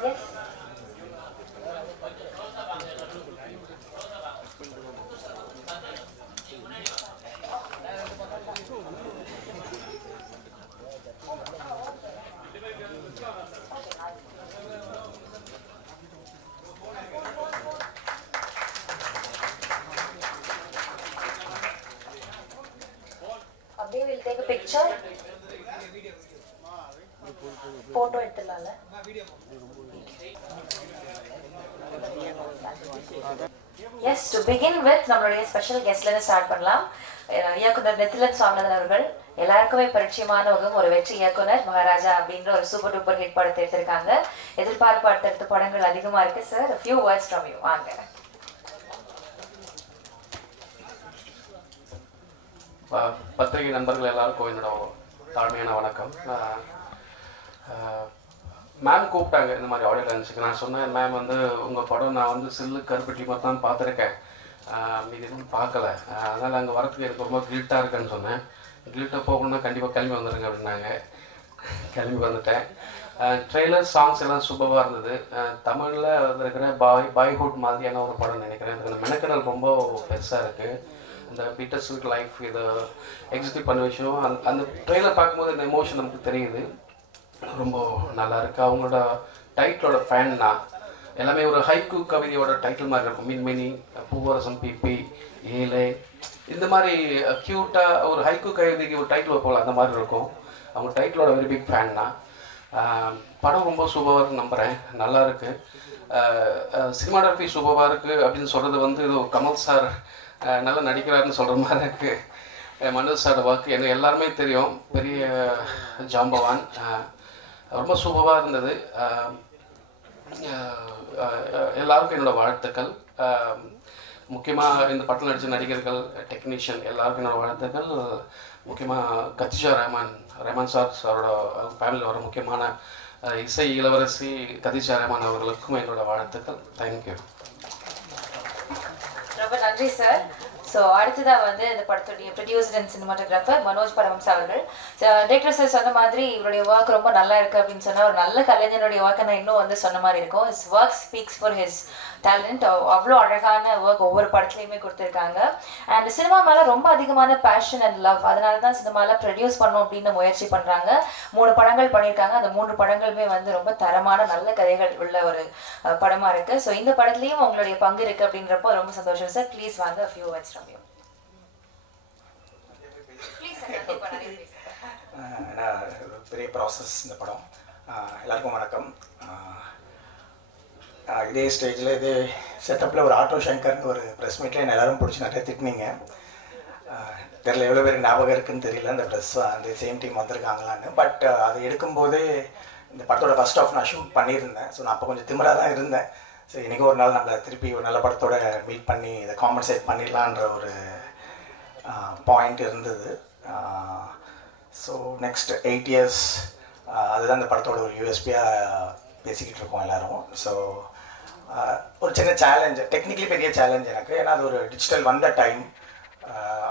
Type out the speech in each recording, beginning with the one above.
Yes. Abhi will take a picture. Photo எடுத்துலாம்ல. Yes, to begin with நம்மளுடைய special கெஸ்ட்ல இருந்து start பண்ணலாம். இயக்குனர் நெத்திலன் சுவாமிநாதன் அவர்கள் எல்லாருக்குமே பரிச்சயமான ஒரு வெற்றி இயக்குனர் மகாராஜா அப்படின்ற ஒரு சூப்பர் டூப்பர் ஹிட் படத்தை எடுத்திருக்காங்க. எதிர்பார்ப்பு அடுத்தடுத்த படங்கள் அதிகமா இருக்கு sir. A few words from you. வாங்க. பத்திரிகை நண்பர்கள் எல்லாருக்கும் என்னோட தாழ்மையான வணக்கம். மேம் கூப்பிட்டாங்க இந்த மாதிரி ஆடியோ லான்ச்சுக்கு. நான் சொன்னேன், மேம் வந்து உங்கள் படம் நான் வந்து சில்லு கருப்பட்டி மாதிரி தான் பார்த்துருக்கேன், இது எதுவும் பார்க்கல, அதனால் அங்கே வரத்துக்கு எனக்கு ரொம்ப கில்ட்டாக இருக்குன்னு சொன்னேன். கில்ட்டாக போகணுன்னா கண்டிப்பாக கிளம்பி வந்துடுங்க அப்படின்னாங்க. கிளம்பி வந்துட்டேன். ட்ரெய்லர் சாங்ஸ் எல்லாம் சூப்பராக இருந்தது. தமிழில் இருக்கிற பாய்ஹுட் மாதிரியான ஒரு படம் நினைக்கிறேன். எனக்கு மெனக்கடல் ரொம்ப பெருசாக இருக்குது. இந்த பீட்டர் ஸ்வீட் லைஃப் இதை எக்ஸிக்யூட் பண்ண விஷயம் அந்த ட்ரெய்லர் பார்க்கும்போது இந்த எமோஷன் நமக்கு தெரியுது. ரொம்ப நல்லா இருக்குது. அவங்களோட டைட்டிலோட ஃபேன் நான். எல்லாமே ஒரு ஹைக்கூ கவிதையோட டைட்டில் மாதிரி இருக்கும். மின்மினி, பூவரசம், பிபி, ஏழை, இந்த மாதிரி க்யூட்டாக ஒரு ஹைக்கூ கவிதைக்கு ஒரு டைட்டில் வைப்போம், அந்த மாதிரி இருக்கும். அவங்க டைட்டிலோட வெரி பிக் ஃபேன் தான். படம் ரொம்ப சூப்பராக நம்புகிறேன். நல்லா இருக்குது. சினிமாட்டோகிராஃபி சூப்பராக இருக்குது அப்படின்னு சொல்கிறது வந்து இது கமல் சார் நல்லா நடிக்கிறாருன்னு சொல்கிற மாதிரி இருக்குது. மனோஜ் சாரோட ஒர்க் எனக்கு எல்லாருமே தெரியும், பெரிய ஜாம்பவான். ரொம்ப சூப்பராக இருந்தது. எல்லாருக்கும் என்னோடய வாழ்த்துக்கள். முக்கியமாக இந்த படத்தில் நடித்த நடிகர்கள், டெக்னீஷியன் எல்லாருக்கும் என்னோடய வாழ்த்துக்கள். முக்கியமாக கதிஜா ரஹ்மான் சாரோட ஃபேமிலியில் வர முக்கியமான இசை இளவரசி கதிஜா ரஹ்மான் அவர்களுக்கும் என்னோடய வாழ்த்துக்கள். தேங்க்யூ. ரொம்ப நன்றி சார். ஸோ அடுத்ததாக வந்து இந்த படத்துடைய producer and cinematographer Manoj Paramahamsa அவர்கள். டைரக்டர் சார் சொன்ன மாதிரி இவருடைய ஒர்க் ரொம்ப நல்லா இருக்குது அப்படின்னு சொன்னால், ஒரு நல்ல கலைஞனுடைய ஒர்க்கை நான் இன்னும் வந்து சொன்ன மாதிரி இருக்கும். His work speaks for his talent. அவ்வளோ அழகான ஒர்க் ஒவ்வொரு படத்துலையுமே கொடுத்துருக்காங்க. அண்ட் சினிமா மேலே ரொம்ப அதிகமான பேஷன் அண்ட் லவ். அதனால தான் சினிமாவில் ப்ரொடியூஸ் பண்ணணும் அப்படின்னு முயற்சி பண்ணுறாங்க. 3 படங்கள் பண்ணியிருக்காங்க. அந்த 3 படங்களுமே வந்து ரொம்ப தரமான நல்ல கதைகள் உள்ள ஒரு படமாக இருக்குது. ஸோ இந்த படத்துலையும் உங்களுடைய பங்கு இருக்குது அப்படின்றப்போ ரொம்ப சந்தோஷம் சார். ப்ளீஸ் வாங்க, a few words from you. பெரிய ப்ராசஸ் இந்த படம். எல்லாருக்கும் வணக்கம். இதே ஸ்டேஜில் இதே செட்டப்பில் ஒரு ஆட்டோ சங்கர்னு ஒரு ப்ரெஸ் மீட்டில் என்ன எல்லோரும் பிடிச்சி நிறைய திட்டினீங்க. தெரியல எவ்வளோ பேருக்கு ஞாபகம் இருக்குதுன்னு தெரியல, அந்த ப்ரெஸ் அந்த சேம் டீம் வந்திருக்காங்களான்னு. பட் அது எடுக்கும்போதே இந்த படத்தோட ஃபர்ஸ்ட் ஆஃப் நான் ஷூட் பண்ணியிருந்தேன். ஸோ நான் அப்போ கொஞ்சம் திமிராக தான் இருந்தேன். ஸோ இன்றைக்கி ஒரு நாள் நம்மளை திருப்பி ஒரு நல்ல படத்தோட மீட் பண்ணி இதை காம்பன்சேட் பண்ணிடலான்ற ஒரு பாயிண்ட் இருந்தது. ஸோ நெக்ஸ்ட் 8 years அதுதான் இந்த படத்தோட ஒரு யூஎஸ்பியாக பேசிக்கிட்டு இருக்கோம் எல்லோரும். ஸோ ஒரு சின்ன சேலஞ்சு, டெக்னிக்கலி பெரிய சேலஞ்ச் எனக்கு. ஏன்னா அது ஒரு டிஜிட்டல் வந்த டைம்.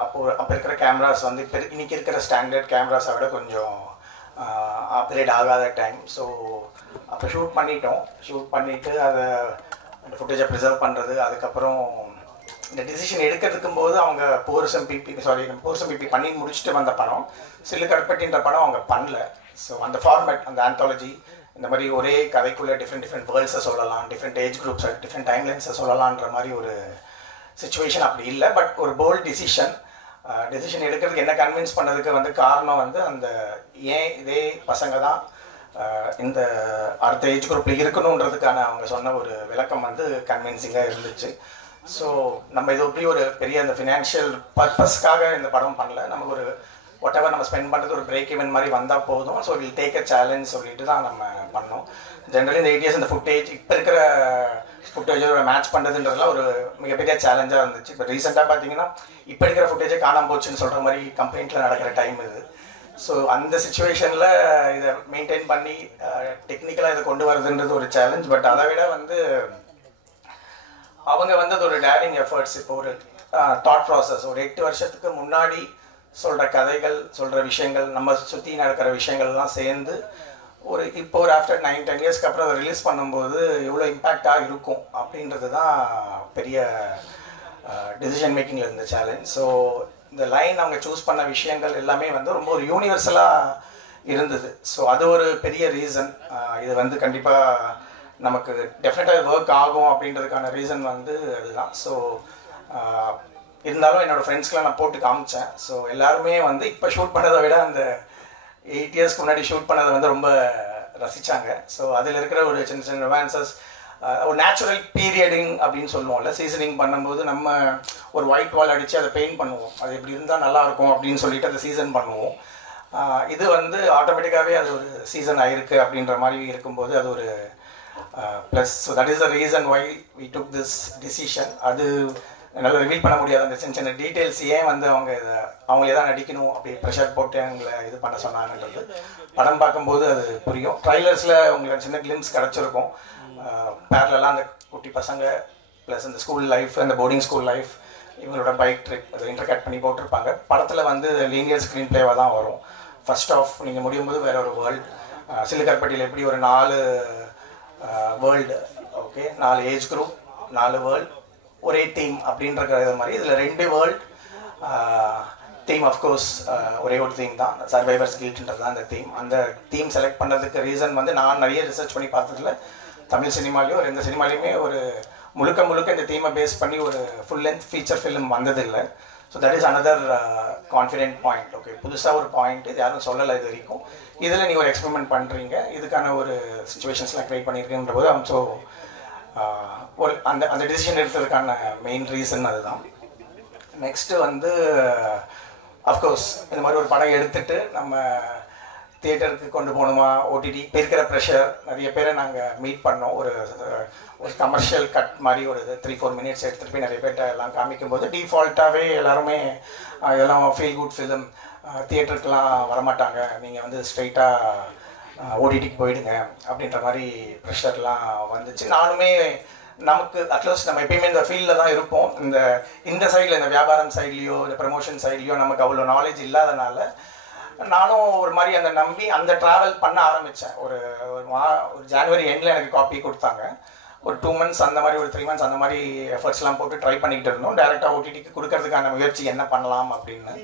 அப்போ இருக்கிற கேமராஸ் வந்து இப்போ இன்றைக்கி இருக்கிற ஸ்டாண்டர்ட் கேமராஸை விட கொஞ்சம் அப்கிரேட் ஆகாத டைம். ஸோ அப்போ ஷூட் பண்ணிவிட்டு அதை அந்த ஃபுட்டேஜை ப்ரிசர்வ் பண்ணுறது. அதுக்கப்புறம் இந்த டிசிஷன் எடுக்கிறதுக்கும் போது அவங்க பூரசம் பிபி பண்ணி முடிச்சுட்டு வந்த படம் சில்லு கருப்பட்டின்ற படம் அவங்க பண்ணல. ஸோ அந்த ஃபார்மேட், அந்த ஆந்தாலஜி, இந்த மாதிரி ஒரே கதைக்குள்ளே டிஃப்ரெண்ட் வேர்ல்ட்ஸை சொல்லலாம், டிஃப்ரெண்ட் ஏஜ் குரூப்ஸை, டிஃப்ரெண்ட் டைம்லைன்ஸை சொல்லலான்ற மாதிரி ஒரு சுச்சுவேஷன் அப்படி இல்லை. பட் ஒரு போல்ட் டிசிஷன் எடுக்கிறதுக்கு என்ன கன்வின்ஸ் பண்ணதுக்கு வந்து காரணம் வந்து அந்த ஏன் இதே பசங்க தான் இந்த அடுத்த ஏஜ் குரூப்பில் இருக்கணுன்றதுக்கான அவங்க சொன்ன ஒரு விளக்கம் வந்து கன்வின்சிங்காக இருந்துச்சு. ஸோ நம்ம இது எப்படி ஒரு பெரிய அந்த ஃபினான்ஷியல் பர்பஸ்க்காக இந்த படம் பண்ணல. நமக்கு ஒரு வாட் எவர் நம்ம ஸ்பெண்ட் பண்ணுறது ஒரு பிரேக் ஈவன் மாதிரி வந்தால் போதும். So will take a challenge சொல்லிட்டு தான் நம்ம பண்ணோம். ஜென்ரலி இந்த 8 years இந்த ஃபுட்டேஜ் இப்போ இருக்கிற ஃபுட்டேஜோட மேட்ச் பண்ணுறதுன்றதுலாம் ஒரு மிகப்பெரிய சேலஞ்சாக இருந்துச்சு. இப்போ ரீசெண்டாக பார்த்தீங்கன்னா இப்போ இருக்கிற ஃபுட்டேஜை காணாமல் போச்சுன்னு சொல்கிற மாதிரி கம்ப்ளைண்ட்டில் நடக்கிற டைம் இது. ஸோ அந்த சுச்சுவேஷனில் இதை மெயின்டைன் பண்ணி டெக்னிக்கலாக இதை கொண்டு வரதுன்றது ஒரு சேலஞ்ச். பட் அதை விட வந்து அவங்க வந்து அது ஒரு டேரிங் எஃபர்ட்ஸ். இப்போ ஒரு தாட் ப்ராசஸ், ஒரு 8 வருஷத்துக்கு முன்னாடி சொல்கிற கதைகள், சொல்கிற விஷயங்கள், நம்ம சுற்றி நடக்கிற விஷயங்கள்லாம் சேர்ந்து இப்போ ஒரு ஆஃப்டர் 9-10 இயர்ஸ்க்கு அப்புறம் அதை ரிலீஸ் பண்ணும்போது எவ்வளோ இம்பேக்டாக இருக்கும் அப்படின்றது தான் பெரிய டெசிஷன் மேக்கிங்கில் இருந்த சேலஞ்ச். ஸோ இந்த லைன் அவங்க சூஸ் பண்ண விஷயங்கள் எல்லாமே வந்து ரொம்ப ஒரு யூனிவர்சலாக இருந்தது. ஸோ அது ஒரு பெரிய ரீசன். இது வந்து கண்டிப்பாக நமக்கு டெஃபினட்டாக ஒர்க் ஆகும் அப்படின்றதுக்கான ரீசன் வந்து அதுதான். ஸோ இருந்தாலும் என்னோடய ஃப்ரெண்ட்ஸ்க்கெலாம் நான் போட்டு காமிச்சேன். ஸோ எல்லாருமே வந்து இப்போ ஷூட் பண்ணதை விட அந்த 8 இயர்ஸ்க்கு முன்னாடி ஷூட் பண்ணதை வந்து ரொம்ப ரசித்தாங்க. ஸோ அதில் இருக்கிற ஒரு சின்ன சின்ன ரொமான்சஸ், ஒரு நேச்சுரல் பீரியடிங் அப்படின்னு சொல்லுவோம்ல, சீசனிங் பண்ணும்போது நம்ம ஒரு ஒயிட் வால் அடித்து அதை பெயிண்ட் பண்ணுவோம், அது எப்படி இருந்தால் நல்லாயிருக்கும் அப்படின்னு சொல்லிட்டு அதை சீசன் பண்ணுவோம். இது வந்து ஆட்டோமேட்டிக்காகவே அது ஒரு சீசன் ஆகிருக்கு அப்படின்ற மாதிரி இருக்கும்போது அது ஒரு plus. So that is the reason why we took this decision. அது என்னால் ரிவீல் பண்ண முடியாது அந்த சின்ன சின்ன டீட்டெயில்ஸ், ஏன் வந்து அவங்க இதை அவங்களே தான் நடிக்கணும் அப்படி ப்ரெஷர் போட்டு அவங்கள இது பண்ண சொன்னாங்கன்றது படம் பார்க்கும்போது அது புரியும். ட்ரைலர்ஸில் உங்களுக்கு சின்ன கிளிம்ஸ் கிடச்சிருக்கும். பேரலெலாம் அந்த குட்டி பசங்க ப்ளஸ் இந்த ஸ்கூல் லைஃப், அந்த போர்டிங் ஸ்கூல் லைஃப், இவங்களோட பைக் ட்ரிப் அதை இன்டர்கட் பண்ணி போட்டிருப்பாங்க. படத்தில் வந்து லீனியர் ஸ்க்ரீன் பிளேவாக தான் வரும். ஃபர்ஸ்ட் ஆஃப் நீங்கள் முடியும் போது வேற ஒரு வேர்ல்டு, சிலுக்கற்பட்டியில் எப்படி ஒரு 4 world, okay, 4 age group, 4 world, ஒரே தீம் அப்படின்ற மாதிரி இதில் 2 வேர்ல்டு தீம். ஆஃப்கோர்ஸ் ஒரே ஒரு தீம் தான், சர்வைவர்ஸ் கில்ட்ன்றது தான் அந்த தீம். அந்த தீம் செலக்ட் பண்ணுறதுக்கு ரீசன் வந்து நான் நிறைய ரிசர்ச் பண்ணி பார்த்ததில்ல, தமிழ் சினிமாலேயும் எந்த சினிமாலேயுமே ஒரு முழுக்க இந்த தீமை பேஸ் பண்ணி ஒரு ஃபுல் லென்த் ஃபீச்சர் ஃபிலிம் வந்ததில்லை. So that is another confident point. Okay, புதுசாக ஒரு பாயிண்ட், இது யாரும் சொல்லலை இது வரைக்கும், இதில் நீங்கள் ஒரு எக்ஸ்பெரிமெண்ட் பண்ணுறீங்க, இதுக்கான ஒரு சுச்சுவேஷன்ஸ்லாம் க்ரியேட் பண்ணியிருக்கேன்ற போது ஸோ ஒரு அந்த டிசிஷன் எடுத்ததுக்கான மெயின் ரீசன் அதுதான். நெக்ஸ்ட்டு வந்து அஃப்கோர்ஸ் இந்த மாதிரி ஒரு படம் எடுத்துகிட்டு நம்ம தியேட்டருக்கு கொண்டு போகணுமா, ஓடிடி இருக்கிற ப்ரெஷர். நிறைய பேரை நாங்கள் மீட் பண்ணோம். ஒரு கமர்ஷியல் கட் மாதிரி ஒரு 3-4 மினிட்ஸ் எடுத்துகிட்டு போய் நிறைய பேர்ட்ட எல்லாம் காமிக்கும்போது டிஃபால்ட்டாகவே எல்லாருமே இதெல்லாம் ஃபீல் குட் ஃபிலிம், தியேட்டருக்கெலாம் வரமாட்டாங்க, நீங்கள் வந்து ஸ்ட்ரைட்டாக ஓடிடிக்கு போயிடுங்க அப்படின்ற மாதிரி ப்ரெஷர்லாம் வந்துச்சு. நானுமே நமக்கு அட்லீஸ்ட் நம்ம எப்பயுமே இந்த ஃபீல்டில் தான் இருப்போம். இந்த சைடில், இந்த வியாபாரம் சைட்லேயோ இந்த ப்ரமோஷன் சைட்லேயோ நமக்கு அவ்வளோ நாலேஜ் இல்லாதனால நானும் ஒரு மாதிரி அந்த நம்பி அந்த ட்ராவல் பண்ண ஆரம்பித்தேன். ஒரு ஜனவரி எண்டில் எனக்கு காப்பி கொடுத்தாங்க. ஒரு 2 months அந்த மாதிரி, ஒரு 3 months அந்த மாதிரி எஃபர்ட்ஸ்லாம் போட்டு ட்ரை பண்ணிக்கிட்டு இருந்தோம். டேரெக்டாக ஓடிடிக்கு கொடுக்கறதுக்கான முயற்சி என்ன பண்ணலாம் அப்படின்னு.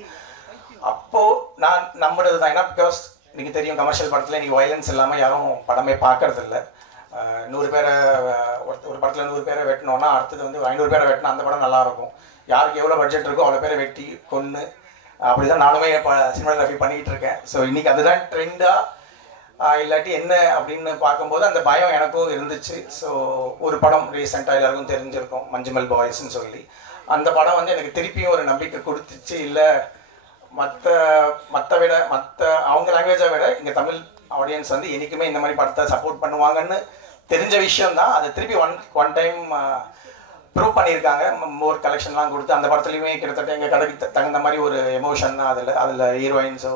அப்போது நான் நம்பினது தான். ஏன்னா பிகாஸ் எனக்கு தெரியும் கமர்ஷியல் படத்தில் இன்றைக்கி வயலன்ஸ் இல்லாமல் யாரும் படமே பார்க்கறதில்ல. 100 பேரை ஒரு படத்தில் 100 பேரை வெட்டினோன்னா அடுத்தது வந்து 500 பேரை வெட்டினா அந்த படம் நல்லாயிருக்கும். யாருக்கு எவ்வளோ பட்ஜெட் இருக்கோ அவ்வளோ பேரை வெட்டி கொன்று அப்படி தான் நானுமே இப்போ சினிமாகிராஃபி பண்ணிக்கிட்டு இருக்கேன். ஸோ இன்றைக்கி அதுதான் ட்ரெண்டாக இல்லாட்டி என்ன அப்படின்னு பார்க்கும்போது அந்த பயம் எனக்கும் இருந்துச்சு. ஸோ ஒரு படம் ரீசெண்டாக எல்லாருக்கும் தெரிஞ்சிருக்கும், மஞ்சுமல் பாய்ஸ்ன்னு சொல்லி. அந்த படம் வந்து எனக்கு திருப்பியும் ஒரு நம்பிக்கை கொடுத்துச்சு. இல்லை மற்ற அவங்க லாங்குவேஜை விட இங்கே தமிழ் ஆடியன்ஸ் வந்து என்றைக்குமே இந்த மாதிரி படத்தை சப்போர்ட் பண்ணுவாங்கன்னு தெரிஞ்ச விஷயம்தான். அதை திருப்பி ஒன் டைம் ப்ரூவ் பண்ணியிருக்காங்க. மோர் கலெக்ஷன்லாம் கொடுத்து அந்த படத்துலையுமே கிட்டத்தட்ட எங்கள் கதைக்கு தகுந்த மாதிரி ஒரு எமோஷன் தான். அதில் ஹீரோயின்ஸோ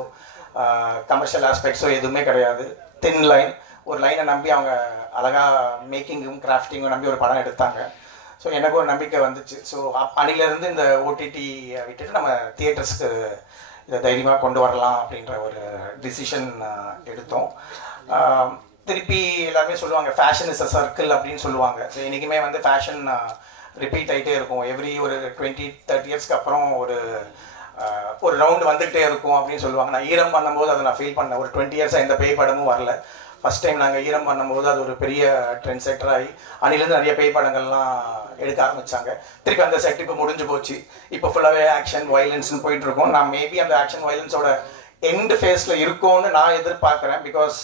கமர்ஷியல் ஆஸ்பெக்ட்ஸோ எதுவுமே கிடையாது. தின் லைன், ஒரு லைனை நம்பி அவங்க அழகாக மேக்கிங்கும் கிராஃப்டிங்கும் நம்பி ஒரு படம் எடுத்தாங்க. ஸோ எனக்கு ஒரு நம்பிக்கை வந்துச்சு. ஸோ அன்னிலேருந்து இந்த ஓடிடி விட்டுட்டு நம்ம தியேட்டர்ஸ்க்கு இதை தைரியமாக கொண்டு வரலாம் அப்படின்ற ஒரு டிசிஷன் எடுத்தோம். திருப்பி எல்லாருமே சொல்லுவாங்க ஃபேஷன் இஸ் அ சர்க்கிள் அப்படின்னு சொல்லுவாங்க. ஸோ இன்றைக்குமே வந்து ஃபேஷன் ரிப்பீட் ஆகிட்டே இருக்கும். எவ்ரி ஒரு 20-30 இயர்ஸ்க்கு அப்புறம் ஒரு ரவுண்டு வந்துகிட்டே இருக்கும் அப்படின்னு சொல்லுவாங்க. நான் ஈரம் பண்ணும்போது அதை நான் ஃபீல் பண்ணேன். ஒரு 20 இயர்ஸாக எந்த பேய் படமும் வரல. ஃபஸ்ட் டைம் நாங்கள் ஈரம் பண்ணும்போது அது ஒரு பெரிய ட்ரெண்ட் செட்டர் ஆகி அன்னிலேருந்து நிறைய பேய் படங்கள்லாம் எடுக்க ஆரம்பித்தாங்க. திருப்பி அந்த செட் இப்போ முடிஞ்சு போச்சு. இப்போ ஃபுல்லாகவே ஆக்ஷன் வயலன்ஸ்னு போயிட்டுருக்கோம். நான் மேபி அந்த ஆக்ஷன் வயலன்ஸோட எண்டு ஃபேஸில் இருக்கும்னு நான் எதிர்பார்க்குறேன். பிகாஸ்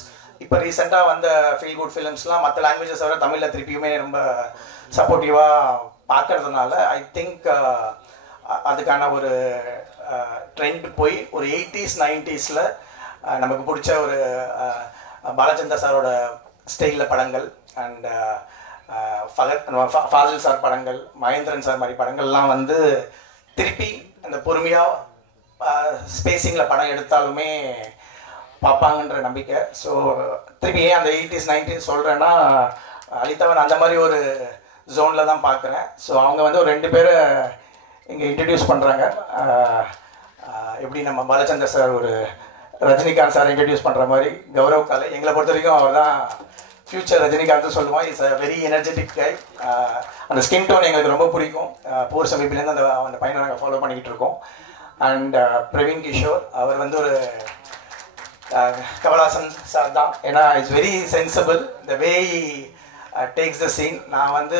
இப்போ ரீசெண்டாக வந்த ஃபீல் குட் ஃபிலிம்ஸ்லாம் மற்ற லாங்குவேஜஸ் விட தமிழில் திருப்பியுமே ரொம்ப சப்போர்ட்டிவாக பார்க்கறதுனால ஐ திங்க் அதுக்கான ஒரு ட்ரெண்ட் போய் ஒரு 80s 90s நமக்கு பிடிச்ச ஒரு பாலச்சந்தர் சாரோட ஸ்டைலில் படங்கள் அண்ட் ஃபாசில் சார் படங்கள், மகேந்திரன் சார் மாதிரி படங்கள்லாம் வந்து திருப்பி அந்த பொறுமையாக ஸ்பேசிங்கில் படம் எடுத்தாலுமே பார்ப்பாங்கன்ற நம்பிக்கை. ஸோ திருப்பி ஏன் அந்த 80s 90s சொல்கிறேன்னா, அலித்தவன் அந்த மாதிரி ஒரு ஜோனில் தான் பார்க்குறேன். ஸோ அவங்க வந்து ஒரு 2 பேரை இங்கே இன்ட்ரடியூஸ் பண்ணுறாங்க. எப்படி நம்ம பாலச்சந்தர் சார் ஒரு ரஜினிகாந்த் சார் இன்ட்ரடியூஸ் பண்ணுற மாதிரி கௌரவ் காலை எங்களை பொறுத்த வரைக்கும் அவர் தான் ஃபியூச்சர் ரஜினிகாந்த் சொல்லுவோம். இஸ் அ வெரி எனர்ஜெட்டிக் கை. அந்த ஸ்கின் டோன் எங்களுக்கு ரொம்ப பிடிக்கும். போர் சமீபிலேருந்து அந்த பையனை நாங்கள் ஃபாலோ பண்ணிக்கிட்டு இருக்கோம். அண்ட் பிரவீன் கிஷோர் அவர் வந்து ஒரு கமல்ஹாசன் சார் தான். ஏன்னா it's very sensible the way takes the scene. நான் வந்து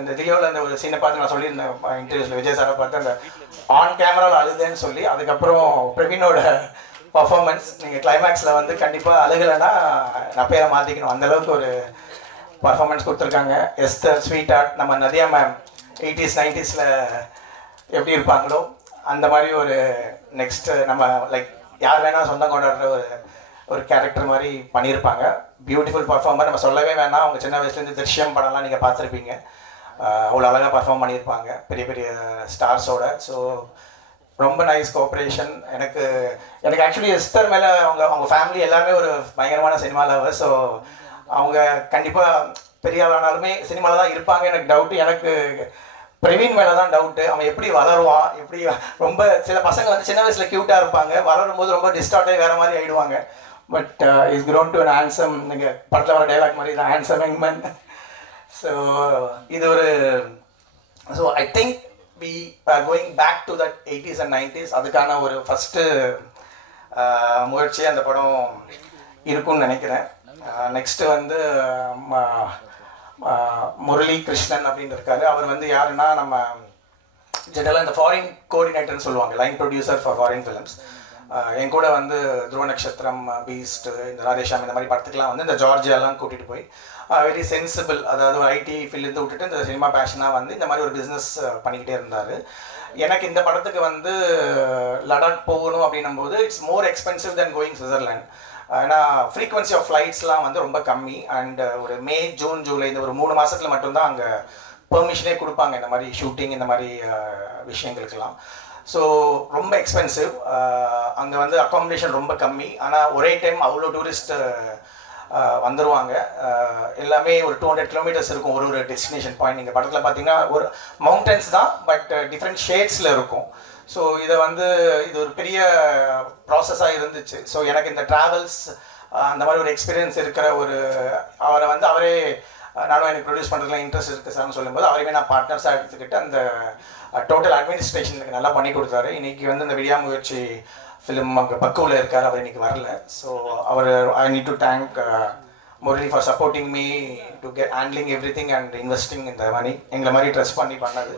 இந்த தியோவில் அந்த ஒரு சீனை பார்த்து நான் சொல்லியிருந்தேன் இன்டர்வியூஸில் விஜய் சாரை பார்த்து அந்த ஆன் கேமராவில் அழுதுன்னு சொல்லி. அதுக்கப்புறம் பிரவீனோட பர்ஃபார்மன்ஸ் நீங்கள் கிளைமேக்ஸில் வந்து கண்டிப்பாக அழுகலைன்னா நான் பேரை மாற்றிக்கணும், அந்தளவுக்கு ஒரு பர்ஃபார்மன்ஸ் கொடுத்துருக்காங்க. எஸ்தர் ஸ்வீட் ஆர்ட் நம்ம நதியா மேம் 80s 90s எப்படி இருப்பாங்களோ அந்த மாதிரி ஒரு நெக்ஸ்ட் நம்ம லைக் யார் வேணால் சொந்தம் கொண்டாடுற ஒரு கேரக்டர் மாதிரி பண்ணியிருப்பாங்க. பியூட்டிஃபுல் பர்ஃபார்மர், நம்ம சொல்லவே வேணாம். அவங்க சின்ன வயசுலேருந்து திருஷ்யம் படம்லாம் நீங்கள் பார்த்துருப்பீங்க. அவ்வளோ அழகாக பர்ஃபார்ம் பண்ணியிருப்பாங்க பெரிய பெரிய ஸ்டார்ஸோட. ஸோ ரொம்ப நைஸ் கோஆப்ரேஷன். எனக்கு ஆக்சுவலி எஸ்தர் மேலே அவங்க ஃபேமிலி எல்லாமே ஒரு பயங்கரமான சினிமா லவர். ஸோ அவங்க கண்டிப்பாக பெரிய ஆளானாலுமே சினிமாவில் தான் இருப்பாங்க. எனக்கு டவுட்டு. எனக்கு பிரவீன் மேலே தான் டவுட்டு. அவன் எப்படி வளருவான், எப்படி ரொம்ப சில பசங்க வந்து சின்ன வயசில் க்யூட்டாக இருப்பாங்க, வளரும் போது ரொம்ப டிஸ்டார்ட்டாக வேறு மாதிரி ஆகிடுவாங்க. But is grown to an handsome, நீங்கள் படத்தில் வர டைலாக் மாதிரி தான் ஹேண்ட்ஸம் யங்மேன். ஸோ இது ஒரு so I think we are going back to that 80s and 90s. அதுக்கான ஒரு ஃபஸ்ட்டு முயற்சி அந்த படம் இருக்கும்னு நினைக்கிறேன். நெக்ஸ்ட்டு வந்து முரளி கிருஷ்ணன் அப்படின்னு இருக்காரு. அவர் வந்து யாருன்னா நம்ம ஜெனரலாக இந்த ஃபாரின் கோஆர்டினேட்டர்னு சொல்லுவாங்க, line producer for foreign films. என் கூட வந்து துருவ நட்சத்திரம், பீஸ்ட், இந்த ராதேஷாம் இந்த மாதிரி படத்துக்குலாம் வந்து இந்த ஜார்ஜியாலாம் கூட்டிகிட்டு போய் வெரி சென்சிபிள், அதாவது ஒரு ஐடி ஃபீல்டு விட்டுட்டு இந்த சினிமா பேஷனாக வந்து இந்த மாதிரி ஒரு பிஸ்னஸ் பண்ணிக்கிட்டே இருந்தார். எனக்கு இந்த படத்துக்கு வந்து லடாக் போகணும் அப்படின்னும் போது it's more expensive then going Switzerland. ஏன்னா ஃப்ரீக்வன்சி ஆஃப் ஃப்ளைட்ஸ்லாம் வந்து ரொம்ப கம்மி. அண்ட் ஒரு மே, ஜூன், ஜூலை இந்த ஒரு 3 மாதத்தில் மட்டும்தான் அங்கே பெர்மிஷனே கொடுப்பாங்க இந்த மாதிரி ஷூட்டிங் இந்த மாதிரி விஷயங்களுக்கெல்லாம். ஸோ ரொம்ப எக்ஸ்பென்சிவ். அங்கே வந்து அக்காமடேஷன் ரொம்ப கம்மி. ஆனால் ஒரே டைம் அவ்வளோ டூரிஸ்ட் வந்துடுவாங்க. எல்லாமே ஒரு 200 கிலோமீட்டர்ஸ் இருக்கும் ஒரு டெஸ்டினேஷன் பாயிண்ட். நீங்கள் படத்தில் பார்த்தீங்கன்னா ஒரு மவுண்டன்ஸ் தான், பட் டிஃப்ரெண்ட் ஷேட்ஸில் இருக்கும். ஸோ இதை வந்து இது ஒரு பெரிய ப்ராசஸாக இருந்துச்சு. ஸோ எனக்கு இந்த ட்ராவல்ஸ் அந்த மாதிரி ஒரு எக்ஸ்பீரியன்ஸ் இருக்கிற அவரை வந்து அவரே நானும் எனக்கு ப்ரொடியூஸ் பண்ணுறதுலாம் இன்ட்ரெஸ்ட் இருக்குது சார்னு சொல்லும்போது அவரையுமே நான் பார்ட்னர்ஸாக எடுத்துக்கிட்டு அந்த டோட்டல் அட்மினிஸ்ட்ரேஷனுக்கு நல்லா பண்ணி கொடுத்தாரு. இன்றைக்கி வந்து இந்த விடியாமுயற்சி ஃபிலிம் அங்கே பக்குவில் இருக்கார், அவர் இன்றைக்கி வரல. ஸோ அவர் I need to thank Murali for supporting me to get handling everything and investing இந்த மணி எங்களை மாதிரி ட்ரெஸ் பண்ணி பண்ணது.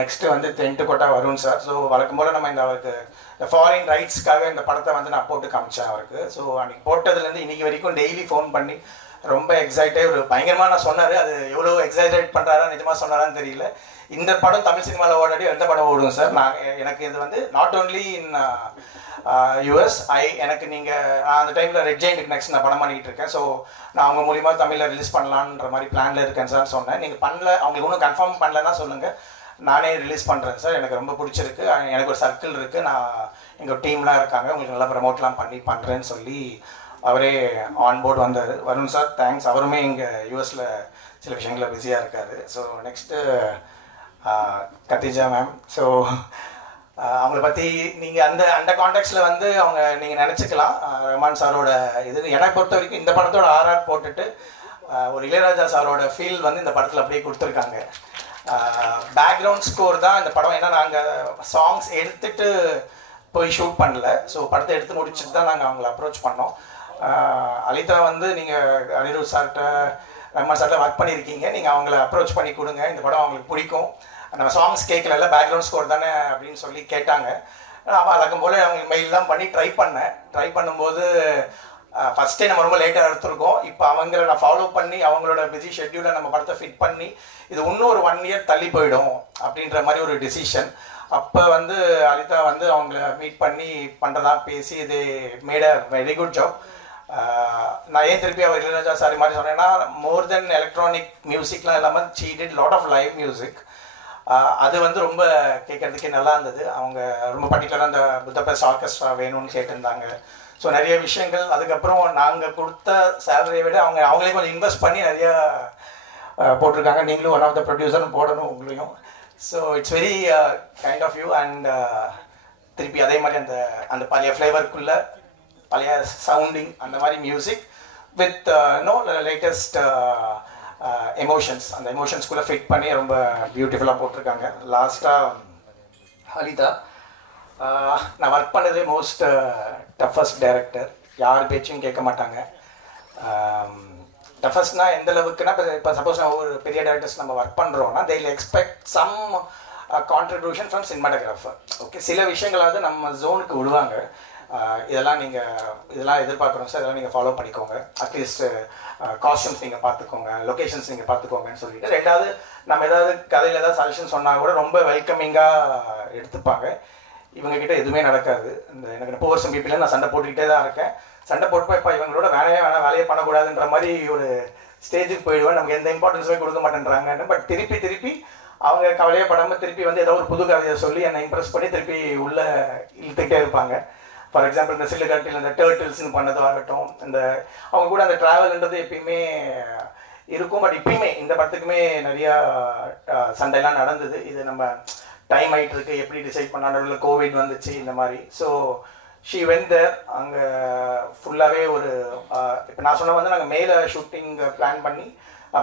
நெக்ஸ்ட்டு வந்து தென்ட்டு கோட்டா வருண் சார். ஸோ வழக்கம் போல் நம்ம அவருக்கு இந்த ஃபாரின் ரைட்ஸ்க்காக இந்த படத்தை வந்து நான் போட்டு காமிச்சேன் அவருக்கு. ஸோ அன்றைக்கி போட்டதுலேருந்து இன்றைக்கி வரைக்கும் டெய்லி ஃபோன் பண்ணி ரொம்ப எக்ஸைட்டாக ஒரு பயங்கரமாக நான் சொன்னார். அது எவ்வளோ எக்ஸைட்டேட் பண்ணுறாரா நிஜமாக சொன்னாரான்னு தெரியல. இந்த படம் தமிழ் சினிமாவில் ஓடாடி எந்த படம் ஓடும் சார். எனக்கு இது வந்து நாட் ஓன்லி இன் யூஎஸ் எனக்கு நான் அந்த டைமில் ரெட் ஜெயின்ட் நெக்ஸ்ட் நான் படம் பண்ணிக்கிட்டு இருக்கேன். ஸோ நான் அவங்க மூலிமா தமிழில் ரிலீஸ் பண்ணலான்ற மாதிரி பிளானில் இருக்கேன் சார் சொன்னேன். நீங்கள் பண்ணல, அவங்களுக்கு ஒன்றும் கன்ஃபார்ம் பண்ணலன்னா சொல்லுங்கள், நானே ரிலீஸ் பண்ணுறேன் சார். எனக்கு ரொம்ப பிடிச்சிருக்கு, எனக்கு ஒரு சர்க்கிள் இருக்குது, நான் எங்கள் டீம்லாம் இருக்காங்க, உங்களுக்கு நல்லா ப்ரமோட்லாம் பண்ணுறேன்னு சொல்லி அவரே ஆன்போர்டு வந்தார். Varun sir thanks. அவருமே இங்கே யூஎஸில் சில விஷயங்களில் பிஸியாக இருக்கார். So next Khadija ma'am. So அவங்கள பற்றி நீங்கள் அந்த கான்டெக்ட்ஸில் வந்து நீங்கள் நினச்சிக்கலாம் ரஹ்மான் சாரோட இது. எனக்கு பொறுத்த வரைக்கும் இந்த படத்தோட ஆர்ஆர் போட்டுட்டு ஒரு இளையராஜா சாரோட ஃபீல் வந்து இந்த படத்தில் அப்படியே கொடுத்துருக்காங்க. பேக்ரவுண்ட் ஸ்கோர் தான் இந்த படம். ஏன்னா நாங்கள் சாங்ஸ் எடுத்துகிட்டு போய் ஷூட் பண்ணல. ஸோ படத்தை எடுத்து முடிச்சுட்டு தான் நாங்கள் அவங்கள அப்ரோச் பண்ணோம். அலிதா வந்து நீங்கள் அனிருத் சார்கிட்ட, ரஹ்மான் சார்கிட்ட ஒர்க் பண்ணியிருக்கீங்க, நீங்கள் அவங்கள அப்ரோச் பண்ணி கொடுங்க, இந்த படம் அவங்களுக்கு பிடிக்கும், நம்ம சாங்ஸ் கேட்கல, பேக்ரவுண்ட் ஸ்கோர் தானே அப்படின்னு சொல்லி கேட்டாங்க. வழக்கம் போல் அவங்களுக்கு மெயிலெலாம் பண்ணி ட்ரை பண்ணும்போது ஃபஸ்ட்டே நம்ம ரொம்ப லேட்டாக எடுத்துருக்கோம். இப்போ அவங்கள நான் ஃபாலோ பண்ணி அவங்களோட பிஸி ஷெட்யூலை நம்ம படத்தை ஃபிட் பண்ணி இது இன்னும் ஒரு 1 இயர் தள்ளி போயிடும் அப்படின்ற மாதிரி ஒரு டிசிஷன். அப்போ வந்து அலிதா வந்து அவங்கள மீட் பண்ணி பண்ணுறதா பேசி இது made a very good job. நான் ஏன் திருப்பி அவர் இளையராஜா சாரி மாதிரி சொன்னேன்னா, மோர் தென் எலக்ட்ரானிக் மியூசிக்லாம் இல்லாமல் she did lot of live music. அது வந்து ரொம்ப கேட்கறதுக்கே நல்லா இருந்தது. அவங்க ரொம்ப பர்டிகுலராக அந்த புத்தபெஸ்ட் ஆர்கெஸ்ட்ரா வேணும்னு கேட்டிருந்தாங்க. ஸோ நிறைய விஷயங்கள். அதுக்கப்புறம் நாங்கள் கொடுத்த சேலரியை விட அவங்களே கொஞ்சம் இன்வெஸ்ட் பண்ணி நிறையா போட்டிருக்காங்க. நீங்களும் ஒன் ஆஃப் த ப்ரொடியூசர்னு போடணும் உங்களையும். So it's very kind of you. And திருப்பி அதே மாதிரி அந்த பழைய ஃப்ளேவருக்குள்ளே பழைய சவுண்டிங் அந்த மாதிரி music with no latest emotions. அந்த எமோஷன்ஸ்குள்ளே ஃபிட் பண்ணி ரொம்ப பியூட்டிஃபுல்லாக போட்டிருக்காங்க. லாஸ்ட்டாக ஹலிதா, நான் ஒர்க் பண்ணது மோஸ்ட் டஃபஸ்ட் டைரக்டர். யார் பேச்சும் கேட்க மாட்டாங்க. டஃபஸ்ட்னா எந்த அளவுக்குன்னா, இப்போ சப்போஸ் நான் ஒரு பெரிய டேரக்டர்ஸ் நம்ம ஒர்க் பண்ணுறோன்னா they will expect some contribution from cinematographer. Okay, சில விஷயங்களாவது நம்ம ஜோனுக்கு விடுவாங்க. இதெல்லாம் எதிர்பார்க்குறோம் சார், இதெல்லாம் நீங்கள் ஃபாலோ பண்ணிக்கோங்க, அட்லீஸ்ட் காஸ்டியூம்ஸ் நீங்கள் பார்த்துக்கோங்க, லொக்கேஷன்ஸ் நீங்கள் பார்த்துக்கோங்கன்னு சொல்லிட்டு. ரெண்டாவது, நம்ம ஏதாவது கதையில் ஏதாவது சஜஷன் சொன்னால் கூட ரொம்ப வெல்கமிங்காக எடுத்துப்பாங்க. இவங்ககிட்ட எதுவுமே நடக்காது. எனக்கு 4 வருஷம் பிபியில் நான் சண்டை போட்டுக்கிட்டே தான் இருக்கேன். சண்டை போட்டு இப்போ இவங்களோட வேலையே பண்ணக்கூடாதுன்ற மாதிரி ஒரு ஸ்டேஜுக்கு போயிடுவேன். நமக்கு எந்த இம்பார்ட்டன்ஸுமே கொடுக்க மாட்டேன்றாங்கன்னு. பட் திருப்பி அவங்க கவலையே படாமல் திருப்பி வந்து ஏதோ ஒரு புது கதையை சொல்லி என்னை இம்ப்ரெஸ் பண்ணி திருப்பி உள்ளே இழுத்துக்கிட்டே இருப்பாங்க. ஃபார் எக்ஸாம்பிள், இந்த சில்லுகாட்டில் இந்த டர்ட்டில்ஸ்னு பண்ணதும் ஆகட்டும், அவங்க கூட அந்த ட்ராவல்ன்றது எப்பயுமே இருக்கும். பட் இப்பயுமே இந்த படத்துக்குமே நிறையா சண்டைலாம் நடந்தது. இது நம்ம டைம் ஆகிட்டு இருக்கு, எப்படி டிசைட் பண்ணாலும் கோவிட் வந்துச்சு இந்த மாதிரி. So she went there. அங்கே ஃபுல்லாகவே ஒரு இப்போ நான் சொன்ன வந்து நாங்கள் மேலே ஷூட்டிங் பிளான் பண்ணி